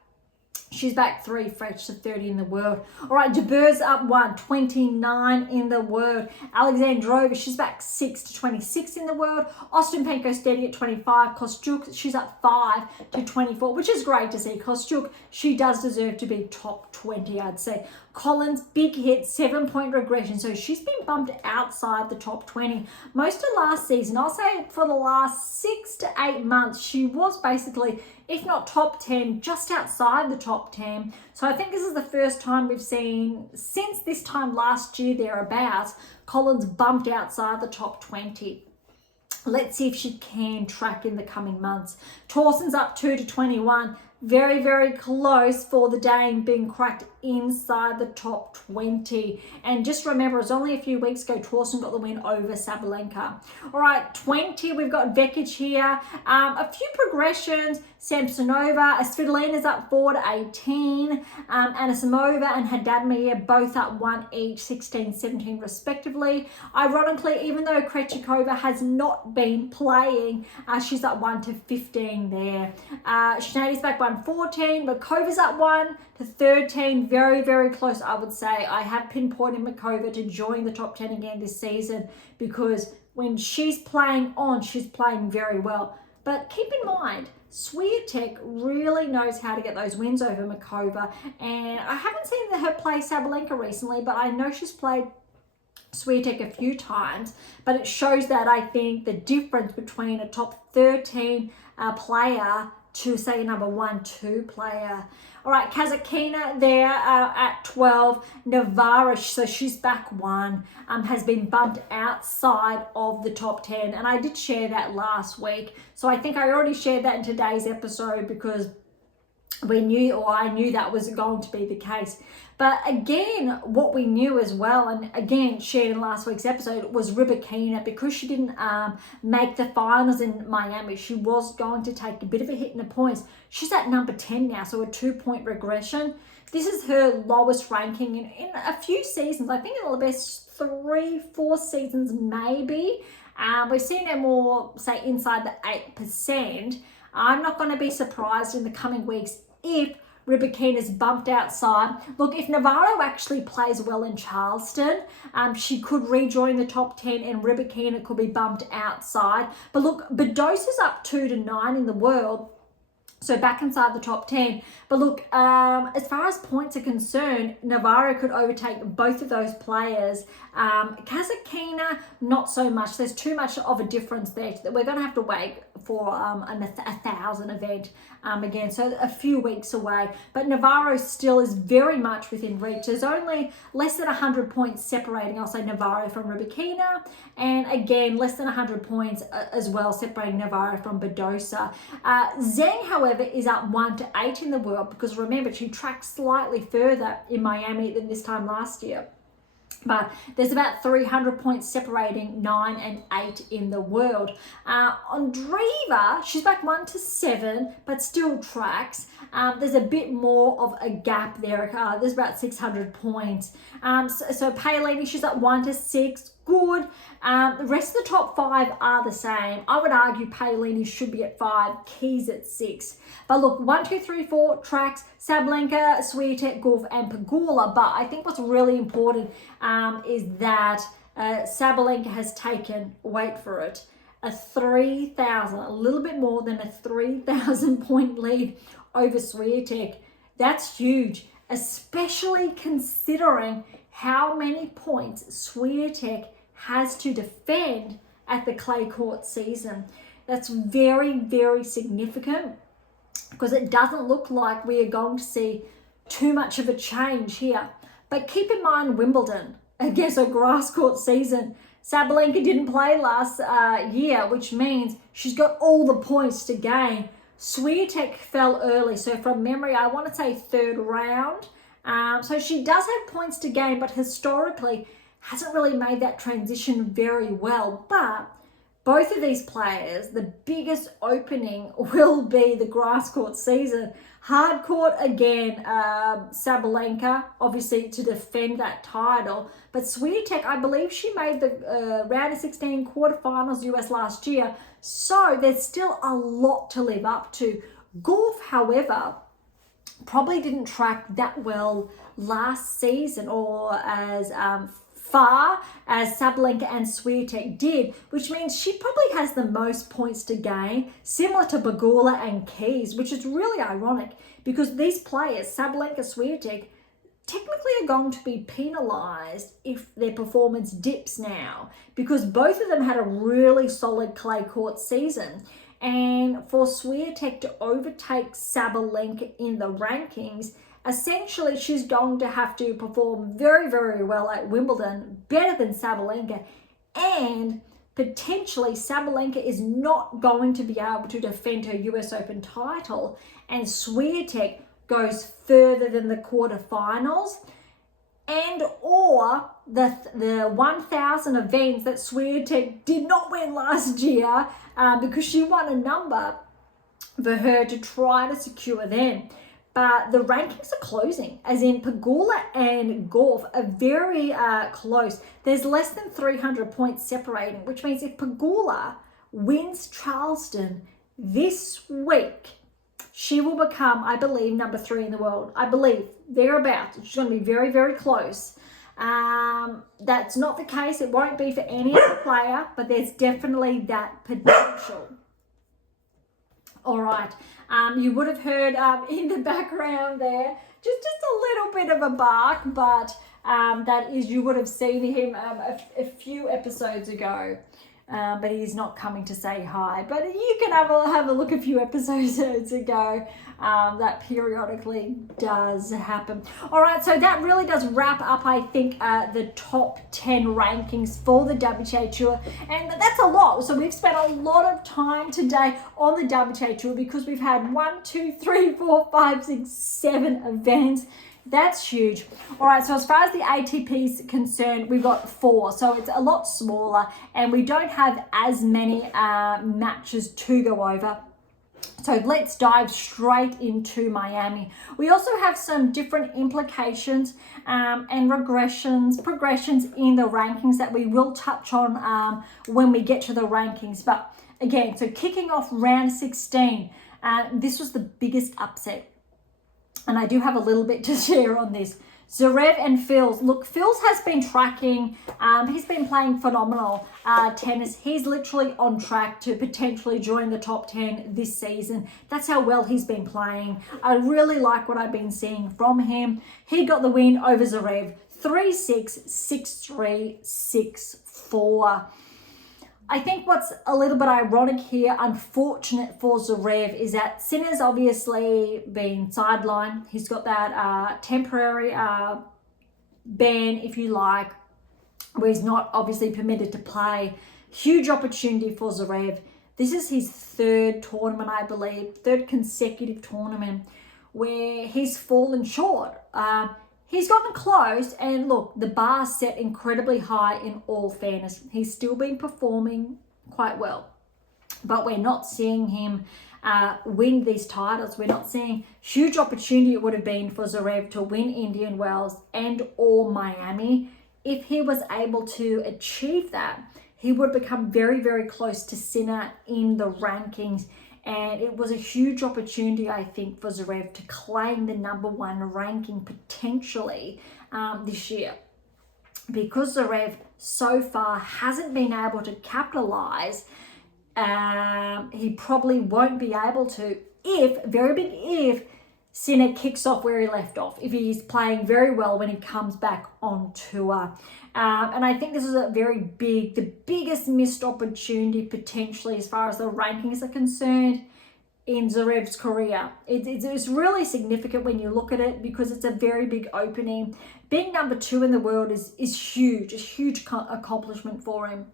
She's back 3, Frech to 30 in the world. All right, Jabber's up 1, 29 in the world. Alexandrova, she's back 6 to 26 in the world. Ostapenko steady at 25. Kostyuk, she's up 5 to 24, which is great to see. Kostyuk, she does deserve to be top 20, I'd say. Collins, big hit, 7-point regression. So she's been bumped outside the top 20. Most of last season, I'll say for the last 6 to 8 months, she was basically, if not top 10, just outside the top 10. So I think this is the first time we've seen, since this time last year thereabouts, Collins bumped outside the top 20. Let's see if she can track in the coming months. Towson's up 2 to 21. Very, very close for the Dane being cracked inside the top 20. And just remember, it was only a few weeks ago Towson got the win over Sabalenka. All right, 20, we've got Vekic here. A few progressions. Samsonova, Svitolina's up 4 to 18. Anisimova and Haddadmir both up 1 each, 16, 17 respectively. Ironically, even though Krejcikova has not been playing, she's up 1 to 15 there. Schneider's back 1-14, Makova's up 1 to 13. Very, very close, I would say. I have pinpointed Makova to join the top 10 again this season because when she's playing on, she's playing very well. But keep in mind, Swiatek really knows how to get those wins over Makova. And I haven't seen her play Sabalenka recently, but I know she's played Swiatek a few times. But it shows that, I think, the difference between a top 13 player to, say, a number 1-2 player. All right, Kazatkina there at 12. Navarra, so she's back 1, has been bumped outside of the top 10. And I did share that last week. So I think I already shared that in today's episode because we knew, or I knew that was going to be the case. But again, what we knew as well, and again shared in last week's episode, was Rybakina, because she didn't make the finals in Miami. She was going to take a bit of a hit in the points. She's at number 10 now, so a 2-point regression. This is her lowest ranking in a few seasons. I think in the best 3-4 seasons maybe. We've seen her more, say, inside the 8%. I'm not going to be surprised in the coming weeks if Rybakina's bumped outside. Look, if Navarro actually plays well in Charleston, she could rejoin the top 10 and Rybakina could be bumped outside. But look, Badosa's up 2 to 9 in the world, so back inside the top 10. But look, as far as points are concerned, Navarro could overtake both of those players. Kazatkina, not so much. There's too much of a difference there that we're going to have to wait for a 1,000 event again, so a few weeks away. But Navarro still is very much within reach. There's only less than 100 points separating, I'll say, Navarro from Rybakina, and again less than 100 points as well separating Navarro from Badosa. Zheng, however, is up 1-8 in the world, because remember, she tracked slightly further in Miami than this time last year. But there's about 300 points separating 9 and 8 in the world. Andreeva, she's back 1-7, but still tracks. There's a bit more of a gap there. There's about 600 points. So Paolini, she's at 1-6. Good. The rest of the top 5 are the same. I would argue Paolini should be at 5, Keys at 6. But look, 1, 2, 3, 4 tracks, Sabalenka, Swiatek, Gauff, and Pegula. But I think what's really important is that Sabalenka has taken, wait for it, a little bit more than a 3,000 point lead over Swiatek. That's huge, especially considering how many points Swiatek has to defend at the clay court season. That's very, very significant, because it doesn't look like we are going to see too much of a change here. But keep in mind Wimbledon, I guess a grass court season. Sabalenka didn't play last year, which means she's got all the points to gain. Swiatek fell early, so from memory, I want to say 3rd round. So she does have points to gain, but historically hasn't really made that transition very well. But both of these players, the biggest opening will be the grass court season. Hard court, again, Sabalenka, obviously to defend that title. But Swiatek, I believe she made the round of 16 quarterfinals US last year. So there's still a lot to live up to. Gauff, however, probably didn't track that well last season, or as far as Sabalenka and Swiatek did, which means she probably has the most points to gain, similar to Pegula and Keys, which is really ironic, because these players, Sabalenka, Swiatek, technically are going to be penalised if their performance dips now, because both of them had a really solid clay court season. And for Swiatek to overtake Sabalenka in the rankings, essentially she's going to have to perform very, very well at Wimbledon, better than Sabalenka, and potentially Sabalenka is not going to be able to defend her US Open title, and Swiatek goes further than the quarterfinals, and or the 1,000 events that Swiatek did not win last year, because she won a number for her to try to secure them. But the rankings are closing, as in Pegula and Gauff are very close. There's less than 300 points separating, which means if Pegula wins Charleston this week, she will become, I believe, number 3 in the world. I believe, thereabouts. She's going to be very, very close. That's not the case. It won't be for any other player, but there's definitely that potential. All right. You would have heard in the background there just a little bit of a bark, but that is, you would have seen him a few episodes ago. But he's not coming to say hi. But you can have a look a few episodes ago. That periodically does happen. All right, so that really does wrap up, I think, the top 10 rankings for the WTA Tour. And that's a lot. So we've spent a lot of time today on the WTA Tour, because we've had 1, 2, 3, 4, 5, 6, 7 events. That's huge. All right, so as far as the ATP is concerned, we've got 4, so it's a lot smaller, and we don't have as many matches to go over. So let's dive straight into Miami. We also have some different implications and progressions in the rankings that we will touch on when we get to the rankings. But again, so kicking off round 16, this was the biggest upset. And I do have a little bit to share on this. Zverev and Fils. Look, Fils has been tracking. He's been playing phenomenal tennis. He's literally on track to potentially join the top 10 this season. That's how well he's been playing. I really like what I've been seeing from him. He got the win over Zverev. 3-6, 6-3, 6-4. I think what's a little bit ironic here, unfortunate for Zverev, is that Sinner's obviously been sidelined. He's got that temporary ban, if you like, where he's not obviously permitted to play. Huge opportunity for Zverev. This is his third tournament, I believe, third consecutive tournament where he's fallen short. He's gotten close, and look, the bar's set incredibly high in all fairness. He's still been performing quite well, but we're not seeing him win these titles. We're not seeing huge opportunity it would have been for Zverev to win Indian Wells and or Miami. If he was able to achieve that, he would become very, very close to Sinner in the rankings. And it was a huge opportunity, I think, for Zverev to claim the #1 ranking potentially this year. Because Zverev so far hasn't been able to capitalize, he probably won't be able to if, very big if, Sinner kicks off where he left off, if he's playing very well when he comes back on tour. And I think this is a very big, the biggest missed opportunity potentially as far as the rankings are concerned in Zverev's career. It's really significant when you look at it because it's a very big opening. Being #2 in the world is huge, a huge accomplishment for him,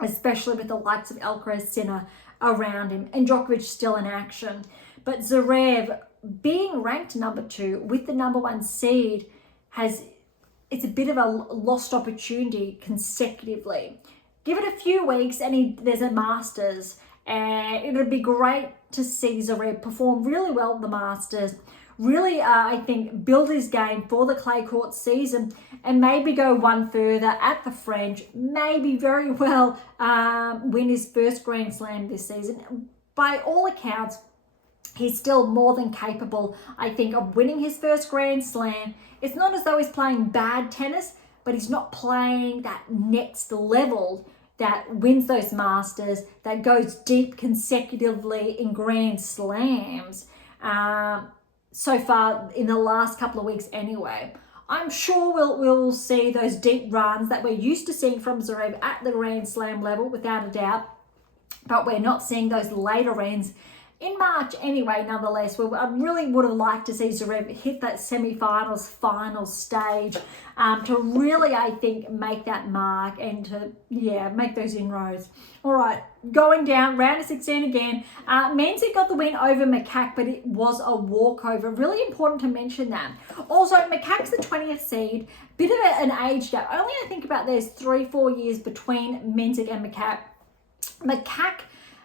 especially with the likes of Alcaraz, Sinner around him, and Djokovic still in action. But Zverev being ranked #2 with the #1 seed it's a bit of a lost opportunity consecutively. Give it a few weeks and there's a Masters, and it would be great to see Zverev perform really well at the Masters, really I think build his game for the clay court season, and maybe go one further at the French, maybe very well win his first Grand Slam this season. By all accounts, he's still more than capable, I think, of winning his first Grand Slam. It's not as though he's playing bad tennis, but he's not playing that next level that wins those Masters, that goes deep consecutively in Grand Slams so far in the last couple of weeks anyway. I'm sure we'll see those deep runs that we're used to seeing from Zverev at the Grand Slam level, without a doubt, but we're not seeing those later ends in March anyway, nonetheless. I really would have liked to see Zverev hit that semi-finals, final stage to really, I think, make that mark and to, make those inroads. All right, going down, round of 16 again. Mensik got the win over Makak, but it was a walkover. Really important to mention that. Also, Makak's the 20th seed. Bit of an age gap. Only I think about there's 3-4 years between Mensik and Makak. Makak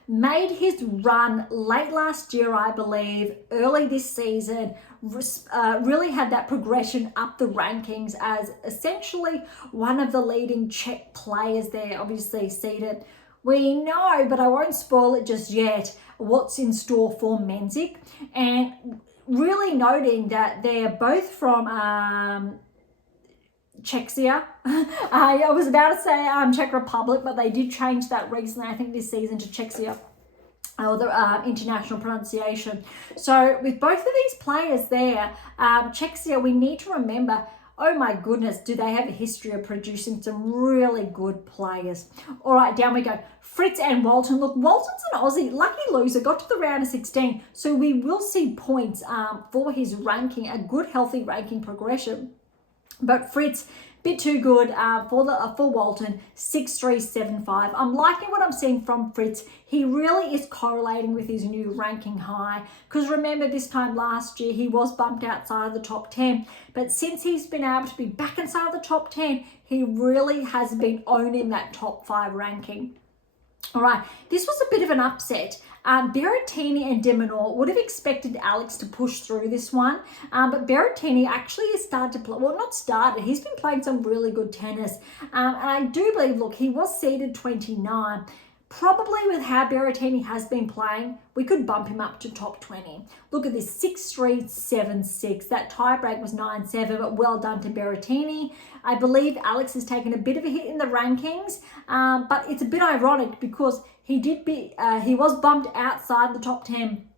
made his run late last year, I believe, early this season, really had that progression up the rankings as essentially one of the leading Czech players there, obviously seeded. We know, but I won't spoil it just yet, what's in store for Mensik. And really noting that they're both from Czechia. I was about to say Czech Republic, but they did change that recently, I think this season, to Czechia, or the international pronunciation. So with both of these players there, Czechia, we need to remember, oh my goodness, do they have a history of producing some really good players. All right, down we go. Fritz and Walton. Look, Walton's an Aussie, lucky loser, got to the round of 16, so we will see points for his ranking, a good healthy ranking progression. But Fritz, bit too good for Walton, 6-3-7-5. I'm liking what I'm seeing from Fritz. He really is correlating with his new ranking high, because remember this time last year he was bumped outside of the top 10, but since he's been able to be back inside of the top 10, he really has been owning that top 5 ranking. All right, this was a bit of an upset. Berrettini and de Minaur would have expected Alex to push through this one, but Berrettini actually has started to play, well, not started, he's been playing some really good tennis, and I do believe, look, he was seeded 29. Probably with how Berrettini has been playing, we could bump him up to top 20. Look at this, 6-3, 7-6. That tiebreak was 9-7, but well done to Berrettini. I believe Alex has taken a bit of a hit in the rankings, but it's a bit ironic because he was bumped outside the top 10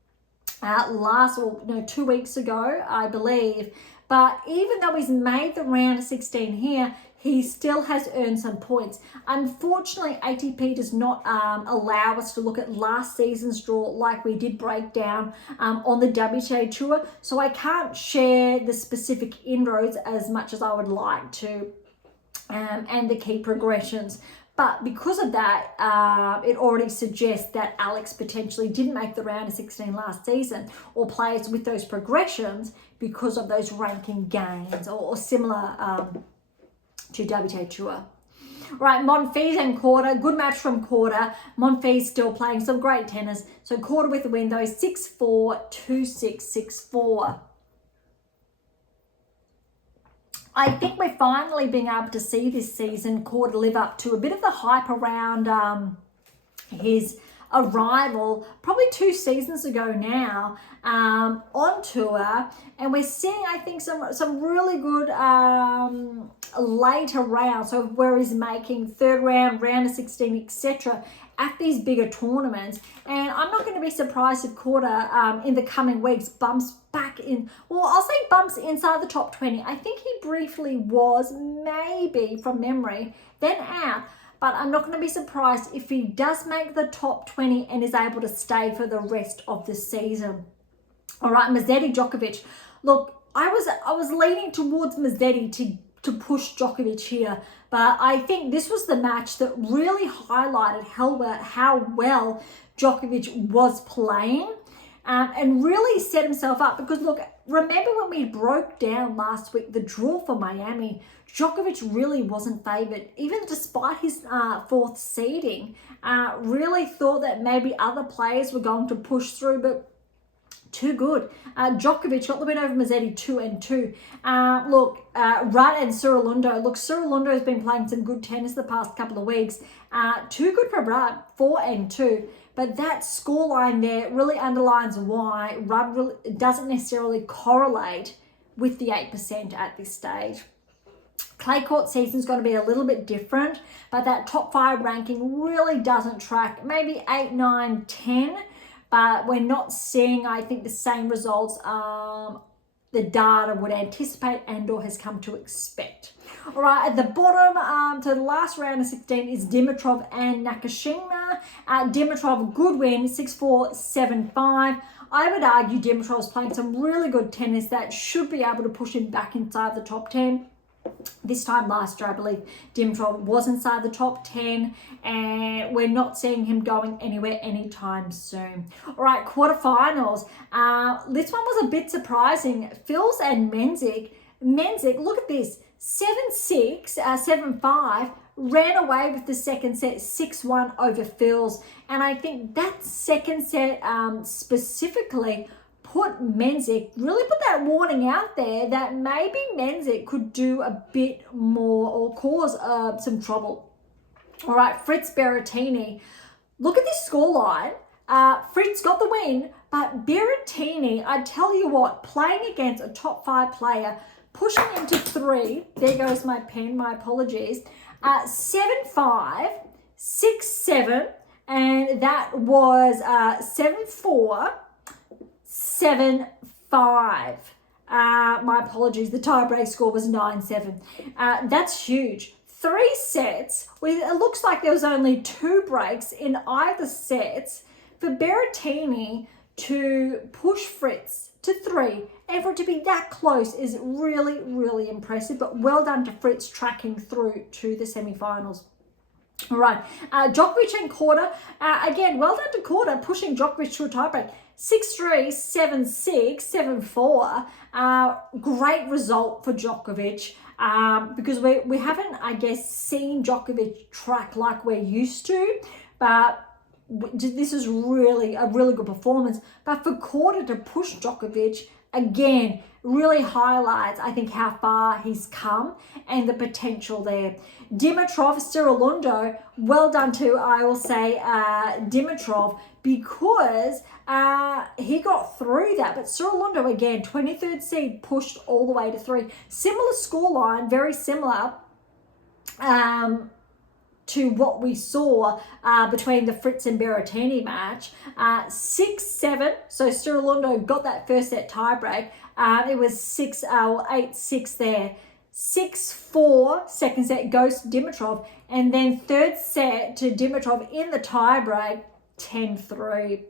2 weeks ago, I believe. But even though he's made the round of 16 here, he still has earned some points. Unfortunately, ATP does not allow us to look at last season's draw like we did break down on the WTA Tour. So I can't share the specific inroads as much as I would like to and the key progressions. But because of that, it already suggests that Alex potentially didn't make the round of 16 last season, or players with those progressions because of those ranking gains or similar to WTA Tour. Right, Monfils and Korda, good match from Korda. Monfils still playing some great tennis. So Korda with the win though, 6-4, 2-6, 6-4. I think we're finally being able to see this season Korda live up to a bit of the hype around his arrival probably 2 seasons ago now on tour, and we're seeing, I think, some really good later rounds, so where he's making third round, round of 16, etc. at these bigger tournaments. And I'm not going to be surprised if Korda in the coming weeks bumps back in, well, I'll say bumps inside the top 20. I think he briefly was, maybe from memory, then out. But I'm not going to be surprised if he does make the top 20 and is able to stay for the rest of the season. All right, Musetti, Djokovic. Look, I was leaning towards Musetti to push Djokovic here, but I think this was the match that really highlighted how well Djokovic was playing and really set himself up. Because look, remember when we broke down last week the draw for Miami, Djokovic really wasn't favoured, even despite his 4th seeding. Really thought that maybe other players were going to push through, but too good. Djokovic got the win over Musetti 2-2. Rudd and Cirilundo. Look, Cirilundo has been playing some good tennis the past couple of weeks. Too good for Rudd, 4-2. But that scoreline there really underlines why Rudd really doesn't necessarily correlate with the 8% at this stage. Clay court season's going to be a little bit different, but that top 5 ranking really doesn't track. Maybe 8, 9, 10, but we're not seeing, I think, the same results the data would anticipate and or has come to expect. All right, at the bottom, to the last round of 16 is Dimitrov and Nakashima. Dimitrov, good win, 6-4, 7-5. I would argue Dimitrov's playing some really good tennis that should be able to push him back inside the top 10. This time last year, I believe Dimitrov was inside the top 10, and we're not seeing him going anywhere anytime soon. All right, quarterfinals. This one was a bit surprising. Fils and Mensik. Mensik, look at this, 7-6, 7-5, ran away with the second set, 6-1 over Fils. And I think that second set specifically put Mensik, really put that warning out there that maybe Mensik could do a bit more or cause some trouble. All right, Fritz Berrettini. Look at this scoreline. Fritz got the win, but Berrettini, I tell you what, playing against a top 5 player, pushing him to 3. There goes my pen, my apologies. 7-5, 6-7, and that was 7-4. 7-5. My apologies. The tie-break score was 9-7. That's huge. 3 sets. It looks like there was only 2 breaks in either sets. For Berrettini to push Fritz to 3 and for it to be that close is really, really impressive. But well done to Fritz tracking through to the semi-finals. All right, Djokovic and Korda. Again, well done to Korda pushing Djokovic to a tiebreak. 6-3, 7-6, 7-4. Great result for Djokovic because we haven't, I guess, seen Djokovic track like we're used to. But this is really a really good performance. But for Korda to push Djokovic, again, really highlights, I think, how far he's come and the potential there. Dimitrov, Cirilundo, well done to, I will say, Dimitrov, because he got through that. But Cirilundo, again, 23rd seed, pushed all the way to 3. Similar scoreline, very similar to what we saw between the Fritz and Berrettini match. 6-7, so Cirilundo got that first set tiebreak. It was 8-6 there. 6-4 second set goes to Dimitrov, and then third set to Dimitrov in the tiebreak, 10-3.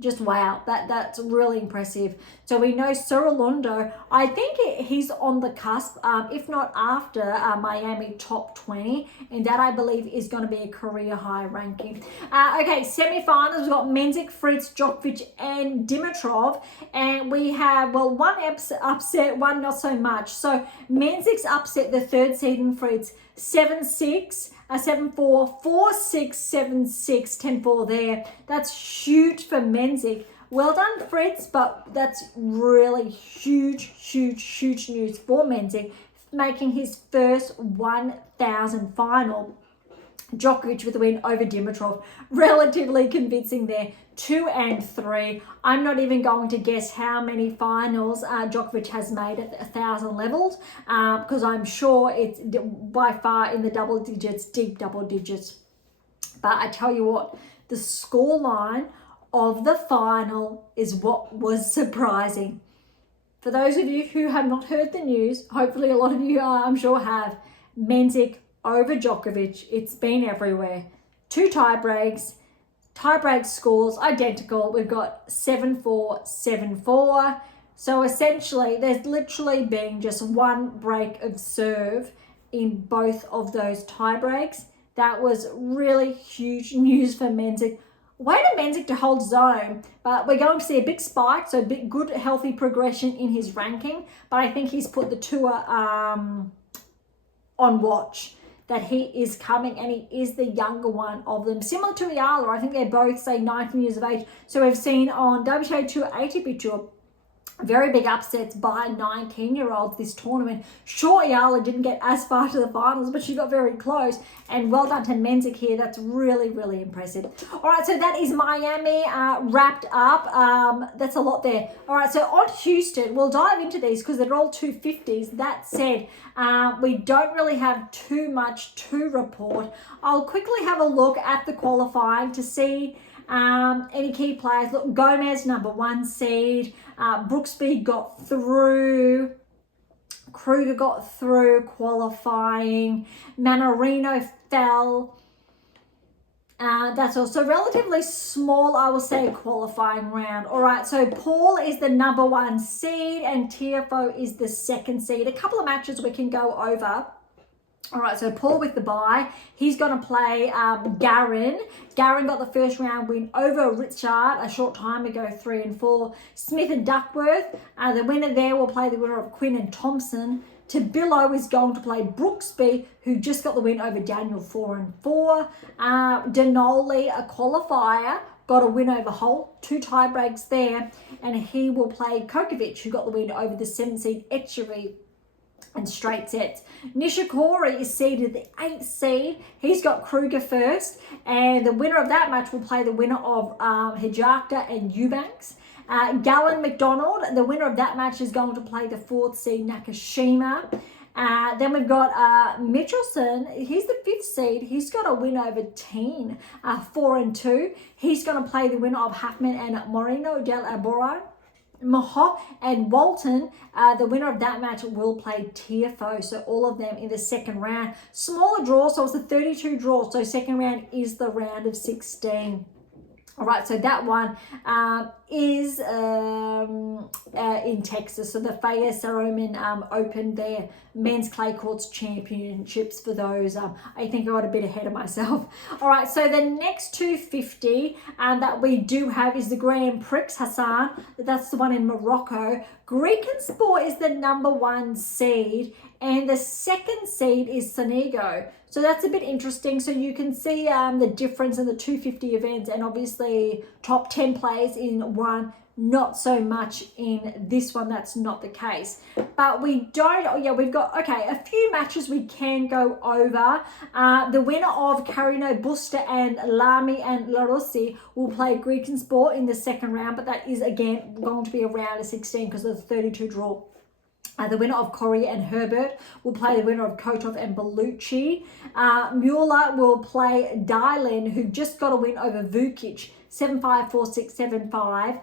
Just wow, that's really impressive. So we know Serena, I think he's on the cusp, if not after Miami top 20, and that I believe is going to be a career high ranking. Okay, semi-finals, we've got Mensik, Fritz, Djokovic, and Dimitrov, and we have, well, one upset, one not so much. So Mensik's upset the third seed in Fritz, 7-6. 7-4, 4-6, 7-6, 10-4 there. That's huge for Mensik. Well done, Fritz, but that's really huge news for Mensik, making his first 1,000 final. Djokovic with a win over Dimitrov. Relatively convincing there. 2 and 3. I'm not even going to guess how many finals Djokovic has made at 1,000 levels, because I'm sure it's by far in the double digits, deep double digits. But I tell you what, the scoreline of the final is what was surprising. For those of you who have not heard the news, hopefully a lot of you I'm sure have, Mensik over Djokovic. It's been everywhere. 2 tiebreaks. Tiebreak scores identical. We've got 7-4, 7-4. So essentially, there's literally been just one break of serve in both of those tiebreaks. That was really huge news for Mensik. Way to Mensik to hold his own, but we're going to see a big spike, so a big, good, healthy progression in his ranking. But I think he's put the tour on watch, that he is coming, and he is the younger one of them. Similar to Ayala, I think they're both, say, 19 years of age. So we've seen on WTA Tour, ATP Tour, very big upsets by 19-year-olds this tournament. Sure, Ayala didn't get as far to the finals, but she got very close. And well done to Mensik here. That's really impressive. All right, so that is Miami wrapped up. That's a lot there. All right, so on Houston, we'll dive into these because they're all 250s. That said, we don't really have too much to report. I'll quickly have a look at the qualifying to see any key players. Look, Gomez, number 1 seed. Brooksby got through. Kruger got through qualifying. Manarino fell. That's also relatively small, I will say, qualifying round. All right, so Paul is the number 1 seed and Tiafoe is the 2nd seed. A couple of matches we can go over. All right, so Paul with the bye. He's going to play Garin. Garin got the first round win over Richard a short time ago, 3 and 4. Smith and Duckworth. The winner there will play the winner of Quinn and Thompson. Tabillo is going to play Brooksby, who just got the win over Daniel, 4 and 4. Denoli, a qualifier, got a win over Holt, 2 tiebreaks there. And he will play Kokovic, who got the win over the 7th seed Etcheverry, and straight sets. Nishikori is seeded the 8th seed. He's got Kruger first, and the winner of that match will play the winner of Hijakta and Eubanks. Gallen McDonald, the winner of that match, is going to play the 4th seed Nakashima. Then we've got Mitchelson. He's the 5th seed. He's got a win over Teen, 4 and 2. He's going to play the winner of Huffman and Moreno del Alboran. Maho and Walton, the winner of that match will play Tiafoe. So all of them in the 2nd round. Smaller draw, so it's a 32 draw. So 2nd round is the round of 16. All right, so that one is in Texas. So the Megasaray Open there, men's clay courts championships for those. I think I got a bit ahead of myself. All right, so the next 250 that we do have is the Grand Prix Hassan. That's the one in Morocco. Grekensport is the number 1 seed, and the 2nd seed is Sonego. So that's a bit interesting. So you can see the difference in the 250 events, and obviously top 10 players in one, not so much in this one. That's not the case. But we don't, oh yeah, we've got, okay, a few matches we can go over. The winner of Carino Busta and Lamy and Larossi will play Grekensport in the 2nd round, but that is, again, going to be a round of 16 because of the 32 draw. The winner of Corey and Herbert will play the winner of Kotov and Bellucci. Mueller will play Dylan, who just got a win over Vukic, 7-5, 4-6, 7-5.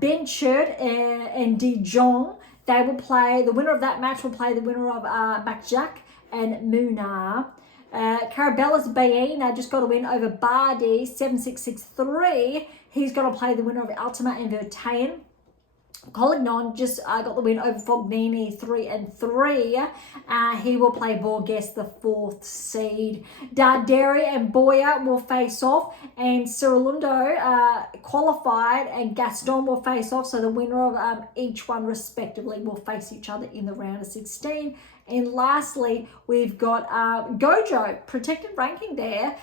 Benchert and Dijon, They will play, the winner of that match will play the winner of Bakjak and Munar. Carabella's Baena just got a win over Berge, 7-6, 6-3. He's going to play the winner of Altima and Vertayen. Collignon just got the win over Fognini, 3-3. He will play Borges, the 4th seed. Darderi and Boya will face off, and Cirilundo qualified, and Gaston will face off. So the winner of each one respectively will face each other in the round of 16. And lastly, we've got Gojo, protected ranking there,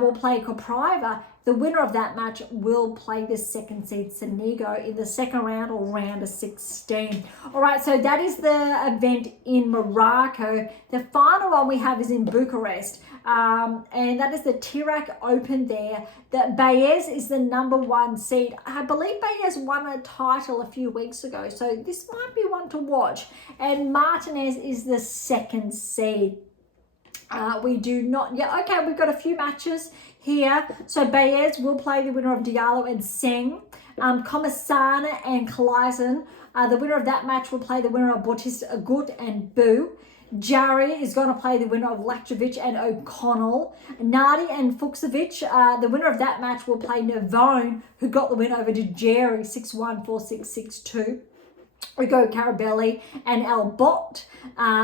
will play Kopriva. The winner of that match will play the 2nd seed Sonigo in the second round or round of 16. All right, so that is the event in Morocco. The final one we have is in Bucharest, and that is the Tirac Open there. That Baez is the #1 seed. I believe Baez won a title a few weeks ago, so this might be one to watch. And Martinez is the 2nd seed. We've got a few matches here. So Baez will play the winner of Diallo and Seng. Comasana and Kleisen. The winner of that match will play the winner of Bautista Agut and Boo. Jarry is going to play the winner of Lakjovic and O'Connell. Nardi and Fuchsovic, the winner of that match will play Navone, who got the win over Jerry, 6-1, 4-6, 6-2. We go Carabelli and Albot.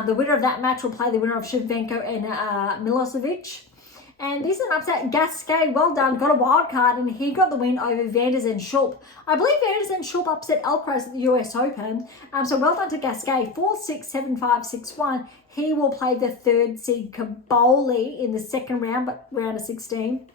The winner of that match will play the winner of Shevchenko and Milosevic. And this is an upset. Gasquet, well done, got a wild card, and he got the win over Vanders and Schulp. I believe Vanders and Schulp upset Alcaraz at the US Open. So well done to Gasquet. 4-6, 7-5, 6-1. He will play the 3rd seed Caboli in the second round, but round of 16.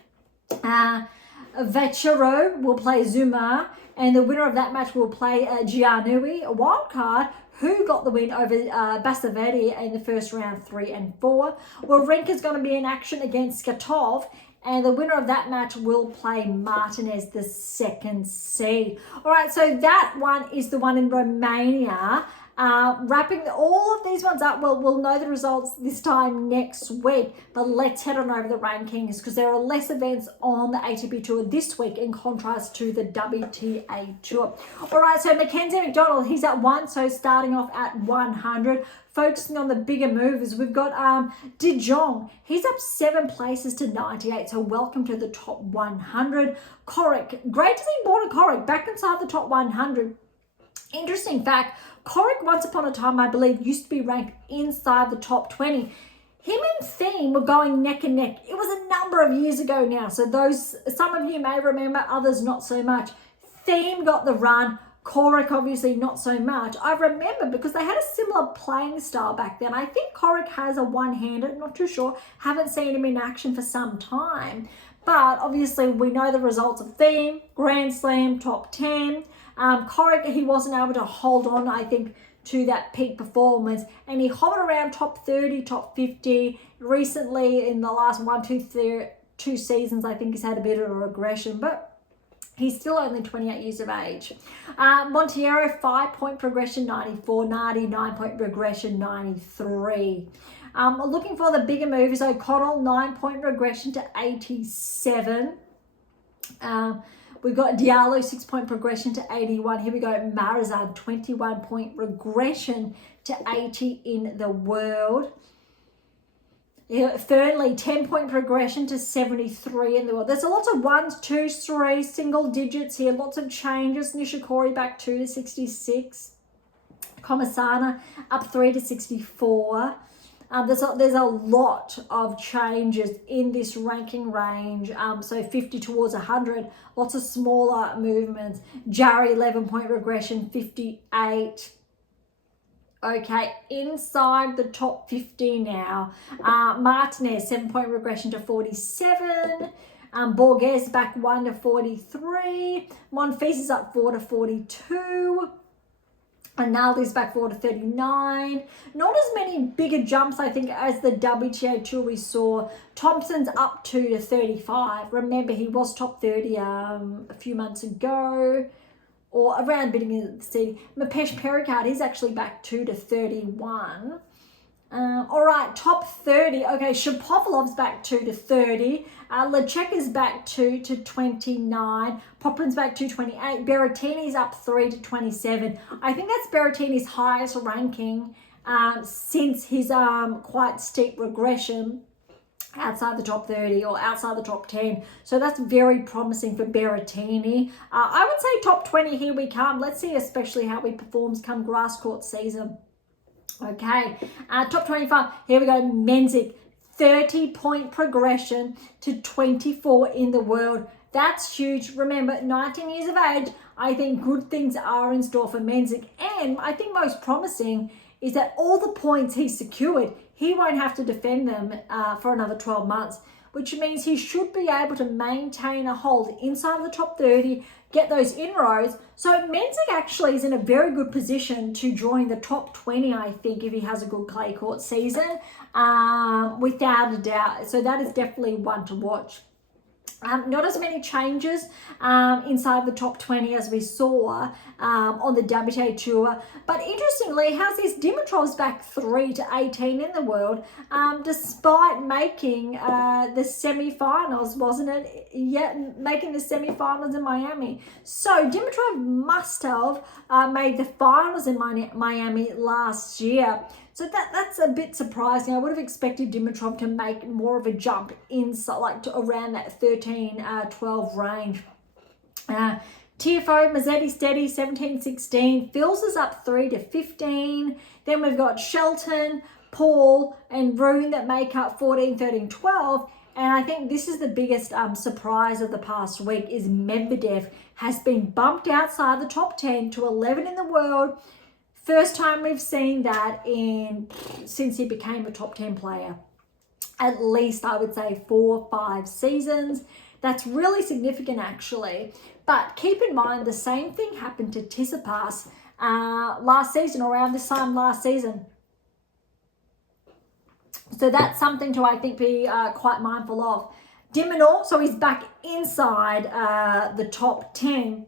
Vachero will play Zuma, and the winner of that match will play Giannui, a wild card, who got the win over Bastaveri in the first round, 3 and 4. Wawrinka's going to be in action against Skatov, and the winner of that match will play Martinez, the 2nd seed. All right, so that one is the one in Romania. Wrapping all of these ones up, we'll know the results this time next week, but let's head on over the rankings because there are less events on the ATP Tour this week in contrast to the WTA Tour. All right, so Mackenzie McDonald, he's at 1, so starting off at 100. Focusing on the bigger movers, we've got De Jong. He's up 7 places to 98, so welcome to the top 100. Corrick, great to see Borna Corrick back inside the top 100. Interesting fact, Corrick once upon a time, I believe, used to be ranked inside the top 20. Him and Thiem were going neck and neck. It was a number of years ago now, so some of you may remember, others not so much. Thiem got the run, Corrick obviously not so much. I remember because they had a similar playing style back then. I think Corrick has a one-hander, not too sure. Haven't seen him in action for some time. But obviously we know the results of Thiem, Grand Slam, top 10. Corrick, he wasn't able to hold on, I think, to that peak performance, and he hovered around top 30, top 50. Recently, in the last 2 seasons, I think he's had a bit of a regression, but he's still only 28 years of age. Monteiro, 5-point progression, 94. Nardi, 9-point progression, 93. Looking for the bigger moves, O'Connell, 9-point regression to 87. We've got Diallo, 6-point progression to 81. Here we go, Marizard, 21-point regression to 80 in the world. Thirdly, 10-point progression to 73 in the world. There's lots of 1s, 2s, 3s, single digits here. Lots of changes. Nishikori back 2 to 66. Comasana up 3 to 64. There's a lot of changes in this ranking range. So 50 towards 100, lots of smaller movements. Jarry, 11-point regression, 58. Okay, inside the top 50 now. Martinez, 7-point regression to 47. Borges back 1 to 43. Monfils is up 4 to 42. Rinaldi's back 4 to 39. Not as many bigger jumps, I think, as the WTA Tour we saw. Thompson's up 2 to 35. Remember, he was top 30 a few months ago, or around the beginning of the season. Mapesh Pericard, he's actually back 2 to 31. All right, top 30. Okay, Shapovalov's back 2 to 30. Lecheka's back 2 to 29. Poprin's back 2 to 28. Berrettini's up 3 to 27. I think that's Berrettini's highest ranking since his quite steep regression outside the top 30 or outside the top 10. So that's very promising for Berrettini. I would say top 20, here we come. Let's see especially how he performs come grass court season. Okay, top 25, here we go. Mensik, 30-point progression to 24 in the world. That's huge. Remember, 19 years of age, I think good things are in store for Mensik. And I think most promising is that all the points he secured, he won't have to defend them for another 12 months, which means he should be able to maintain a hold inside the top 30, get those inroads. So Mensik actually is in a very good position to join the top 20, I think, if he has a good clay court season, without a doubt. So that is definitely one to watch. Not as many changes inside the top 20 as we saw on the WTA Tour. But interestingly, how's this? Dimitrov's back 3 to 18 in the world, despite making the semi-finals, wasn't it? Yeah, making the semi-finals in Miami. So Dimitrov must have made the finals in Miami last year. So that's a bit surprising. I would have expected Dimitrov to make more of a jump inside, like to around that 13-12 range. TFO, Mazzetti steady, 17-16. Fils is up 3 to 15. Then we've got Shelton, Paul, and Rune that make up 14, 13, 12. And I think this is the biggest surprise of the past week is Medvedev has been bumped outside the top 10 to 11 in the world. First time we've seen that since he became a top 10 player. At least I would say 4 or 5 seasons. That's really significant actually. But keep in mind the same thing happened to Tsitsipas last season, around this time last season. So that's something to, I think, be quite mindful of. De Minaur, so he's back inside the top 10.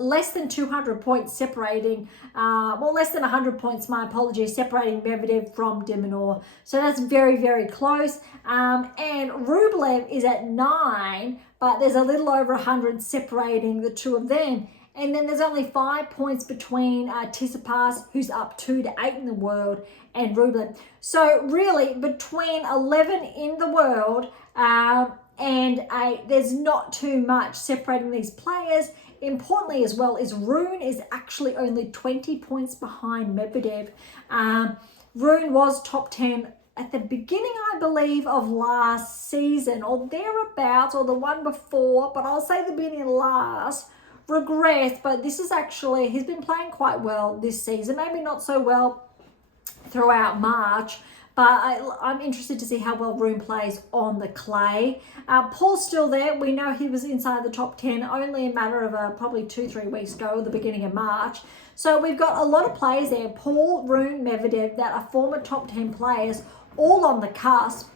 Less than 200 points separating, less than 100 points, my apologies, separating Medvedev from De Minaur. So that's very, very close. And Rublev is at 9, but there's a little over 100 separating the two of them. And then there's only 5 points between Tsitsipas, who's up 2 to 8 in the world, and Rublev. So really, between 11 in the world and 8, there's not too much separating these players. Importantly as well is Rune is actually only 20 points behind Medvedev. Rune was top 10 at the beginning, I believe, of last season or thereabouts, or the one before, but I'll say the beginning of last, regressed. But this is actually, he's been playing quite well this season, maybe not so well throughout March. But I'm interested to see how well Rune plays on the clay. Paul's still there. We know he was inside the top 10 only a matter of probably 2-3 weeks ago, at the beginning of March. So we've got a lot of players there, Paul, Rune, Medvedev, that are former top 10 players, all on the cusp.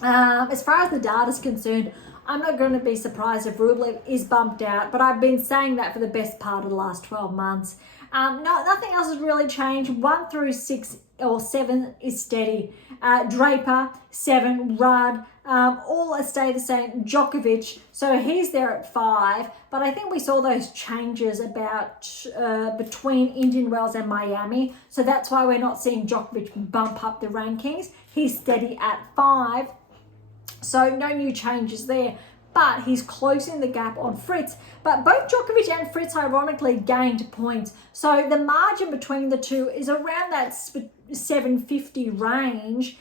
As far as the data is concerned, I'm not going to be surprised if Rublev is bumped out, but I've been saying that for the best part of the last 12 months. Nothing else has really changed. 1 through 6 or 7 is steady. Draper, 7, Rudd, all stay the same. Djokovic, so he's there at 5, but I think we saw those changes about between Indian Wells and Miami, so that's why we're not seeing Djokovic bump up the rankings. He's steady at 5, so no new changes there. But he's closing the gap on Fritz. But both Djokovic and Fritz, ironically, gained points. So the margin between the two is around that 750 range.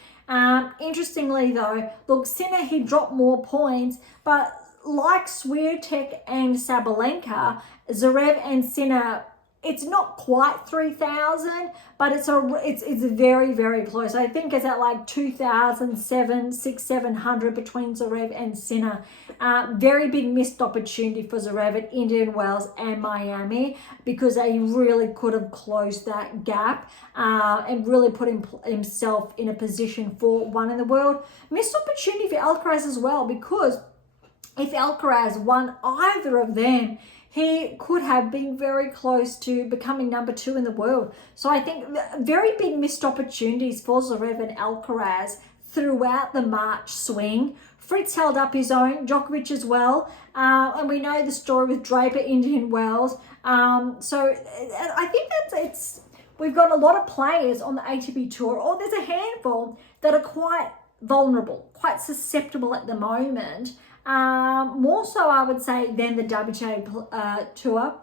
Interestingly, though, look, Sinner, he dropped more points. But like Swiatek and Sabalenka, Zverev and Sinner, it's not quite 3,000, but it's very, very close. I think it's at like 2,700 between Zverev and Sinner. Very big missed opportunity for Zverev at Indian Wells and Miami, because he really could have closed that gap and really put himself in a position for 1 in the world. Missed opportunity for Alcaraz as well, because if Alcaraz won either of them, he could have been very close to becoming number 2 in the world. So I think very big missed opportunities for Zverev and Alcaraz throughout the March swing. Fritz held up his own, Djokovic as well, and we know the story with Draper, Indian Wells. So I think we've got a lot of players on the ATP Tour, or there's a handful that are quite vulnerable, quite susceptible at the moment. More so, I would say, than the WTA Tour.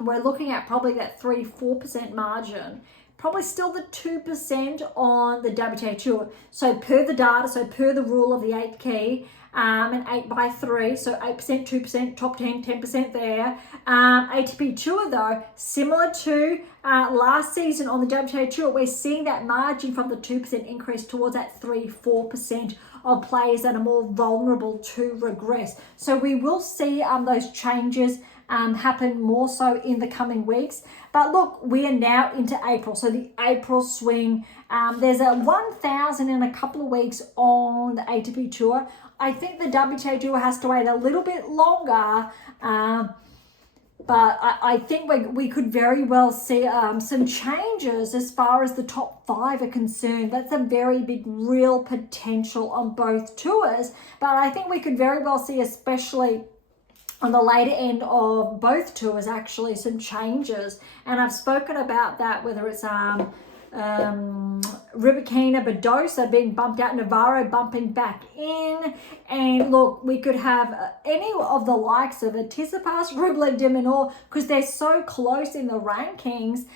We're looking at probably that 3-4% margin. Probably still the 2% on the WTA Tour. So per the data, so per the rule of the 8 key, and 8 by 3, so 8%, 2%, top 10, 10% there. ATP Tour though, similar to last season on the WTA Tour, we're seeing that margin from the 2% increase towards that 3-4% of players that are more vulnerable to regress. So we will see those changes happen more so in the coming weeks. But look, we are now into April, so the April swing. There's a 1,000 in a couple of weeks on the ATP Tour. I think the WTA Tour has to wait a little bit longer, but I think we could very well see some changes as far as the top 5 are concerned. That's a very big real potential on both tours, but I think we could very well see, especially on the later end of both tours, actually some changes. And I've spoken about that, whether it's Rybakina, Badosa being bumped out, Navarro bumping back in. And look, we could have any of the likes of Tsitsipas, Rublev, de Minaur, because they're so close in the rankings,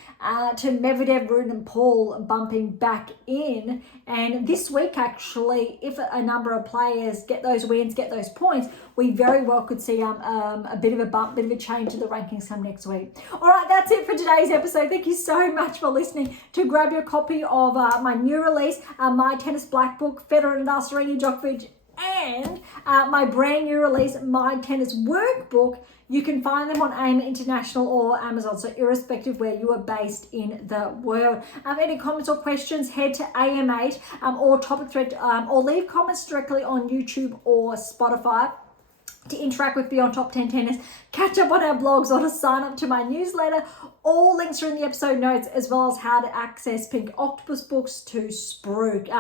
to Medvedev, Rune and Paul bumping back in. And this week, actually, if a number of players get those wins, get those points, we very well could see a bit of a bump, bit of a change to the rankings come next week. All right, that's it for today's episode. Thank you so much for listening. To grab your copy of my new release, My Tennis Black Book, Federer, Nadal, Serena, Djokovic, and my brand new release, My Tennis Workbook, you can find them on AM8 International or Amazon, so irrespective where you are based in the world. Any comments or questions, head to AM8 or topic thread, or leave comments directly on YouTube or Spotify. To interact with Beyond Top 10 Tennis, catch up on our blogs, or to sign up to my newsletter. All links are in the episode notes, as well as how to access Pink Octopus books to Spruik.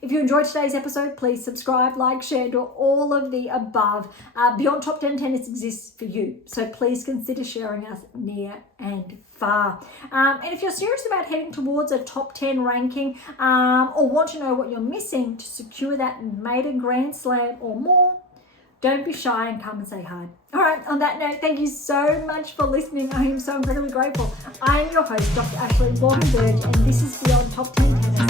If you enjoyed today's episode, please subscribe, like, share, do all of the above. Beyond Top 10 Tennis exists for you, so please consider sharing us near and far. And if you're serious about heading towards a top 10 ranking, or want to know what you're missing to secure that maiden Grand Slam or more, don't be shy and come and say hi. All right, on that note, thank you so much for listening. I am so incredibly grateful. I am your host, Dr. Ashley Berge, and this is Beyond Top 10 Tennis.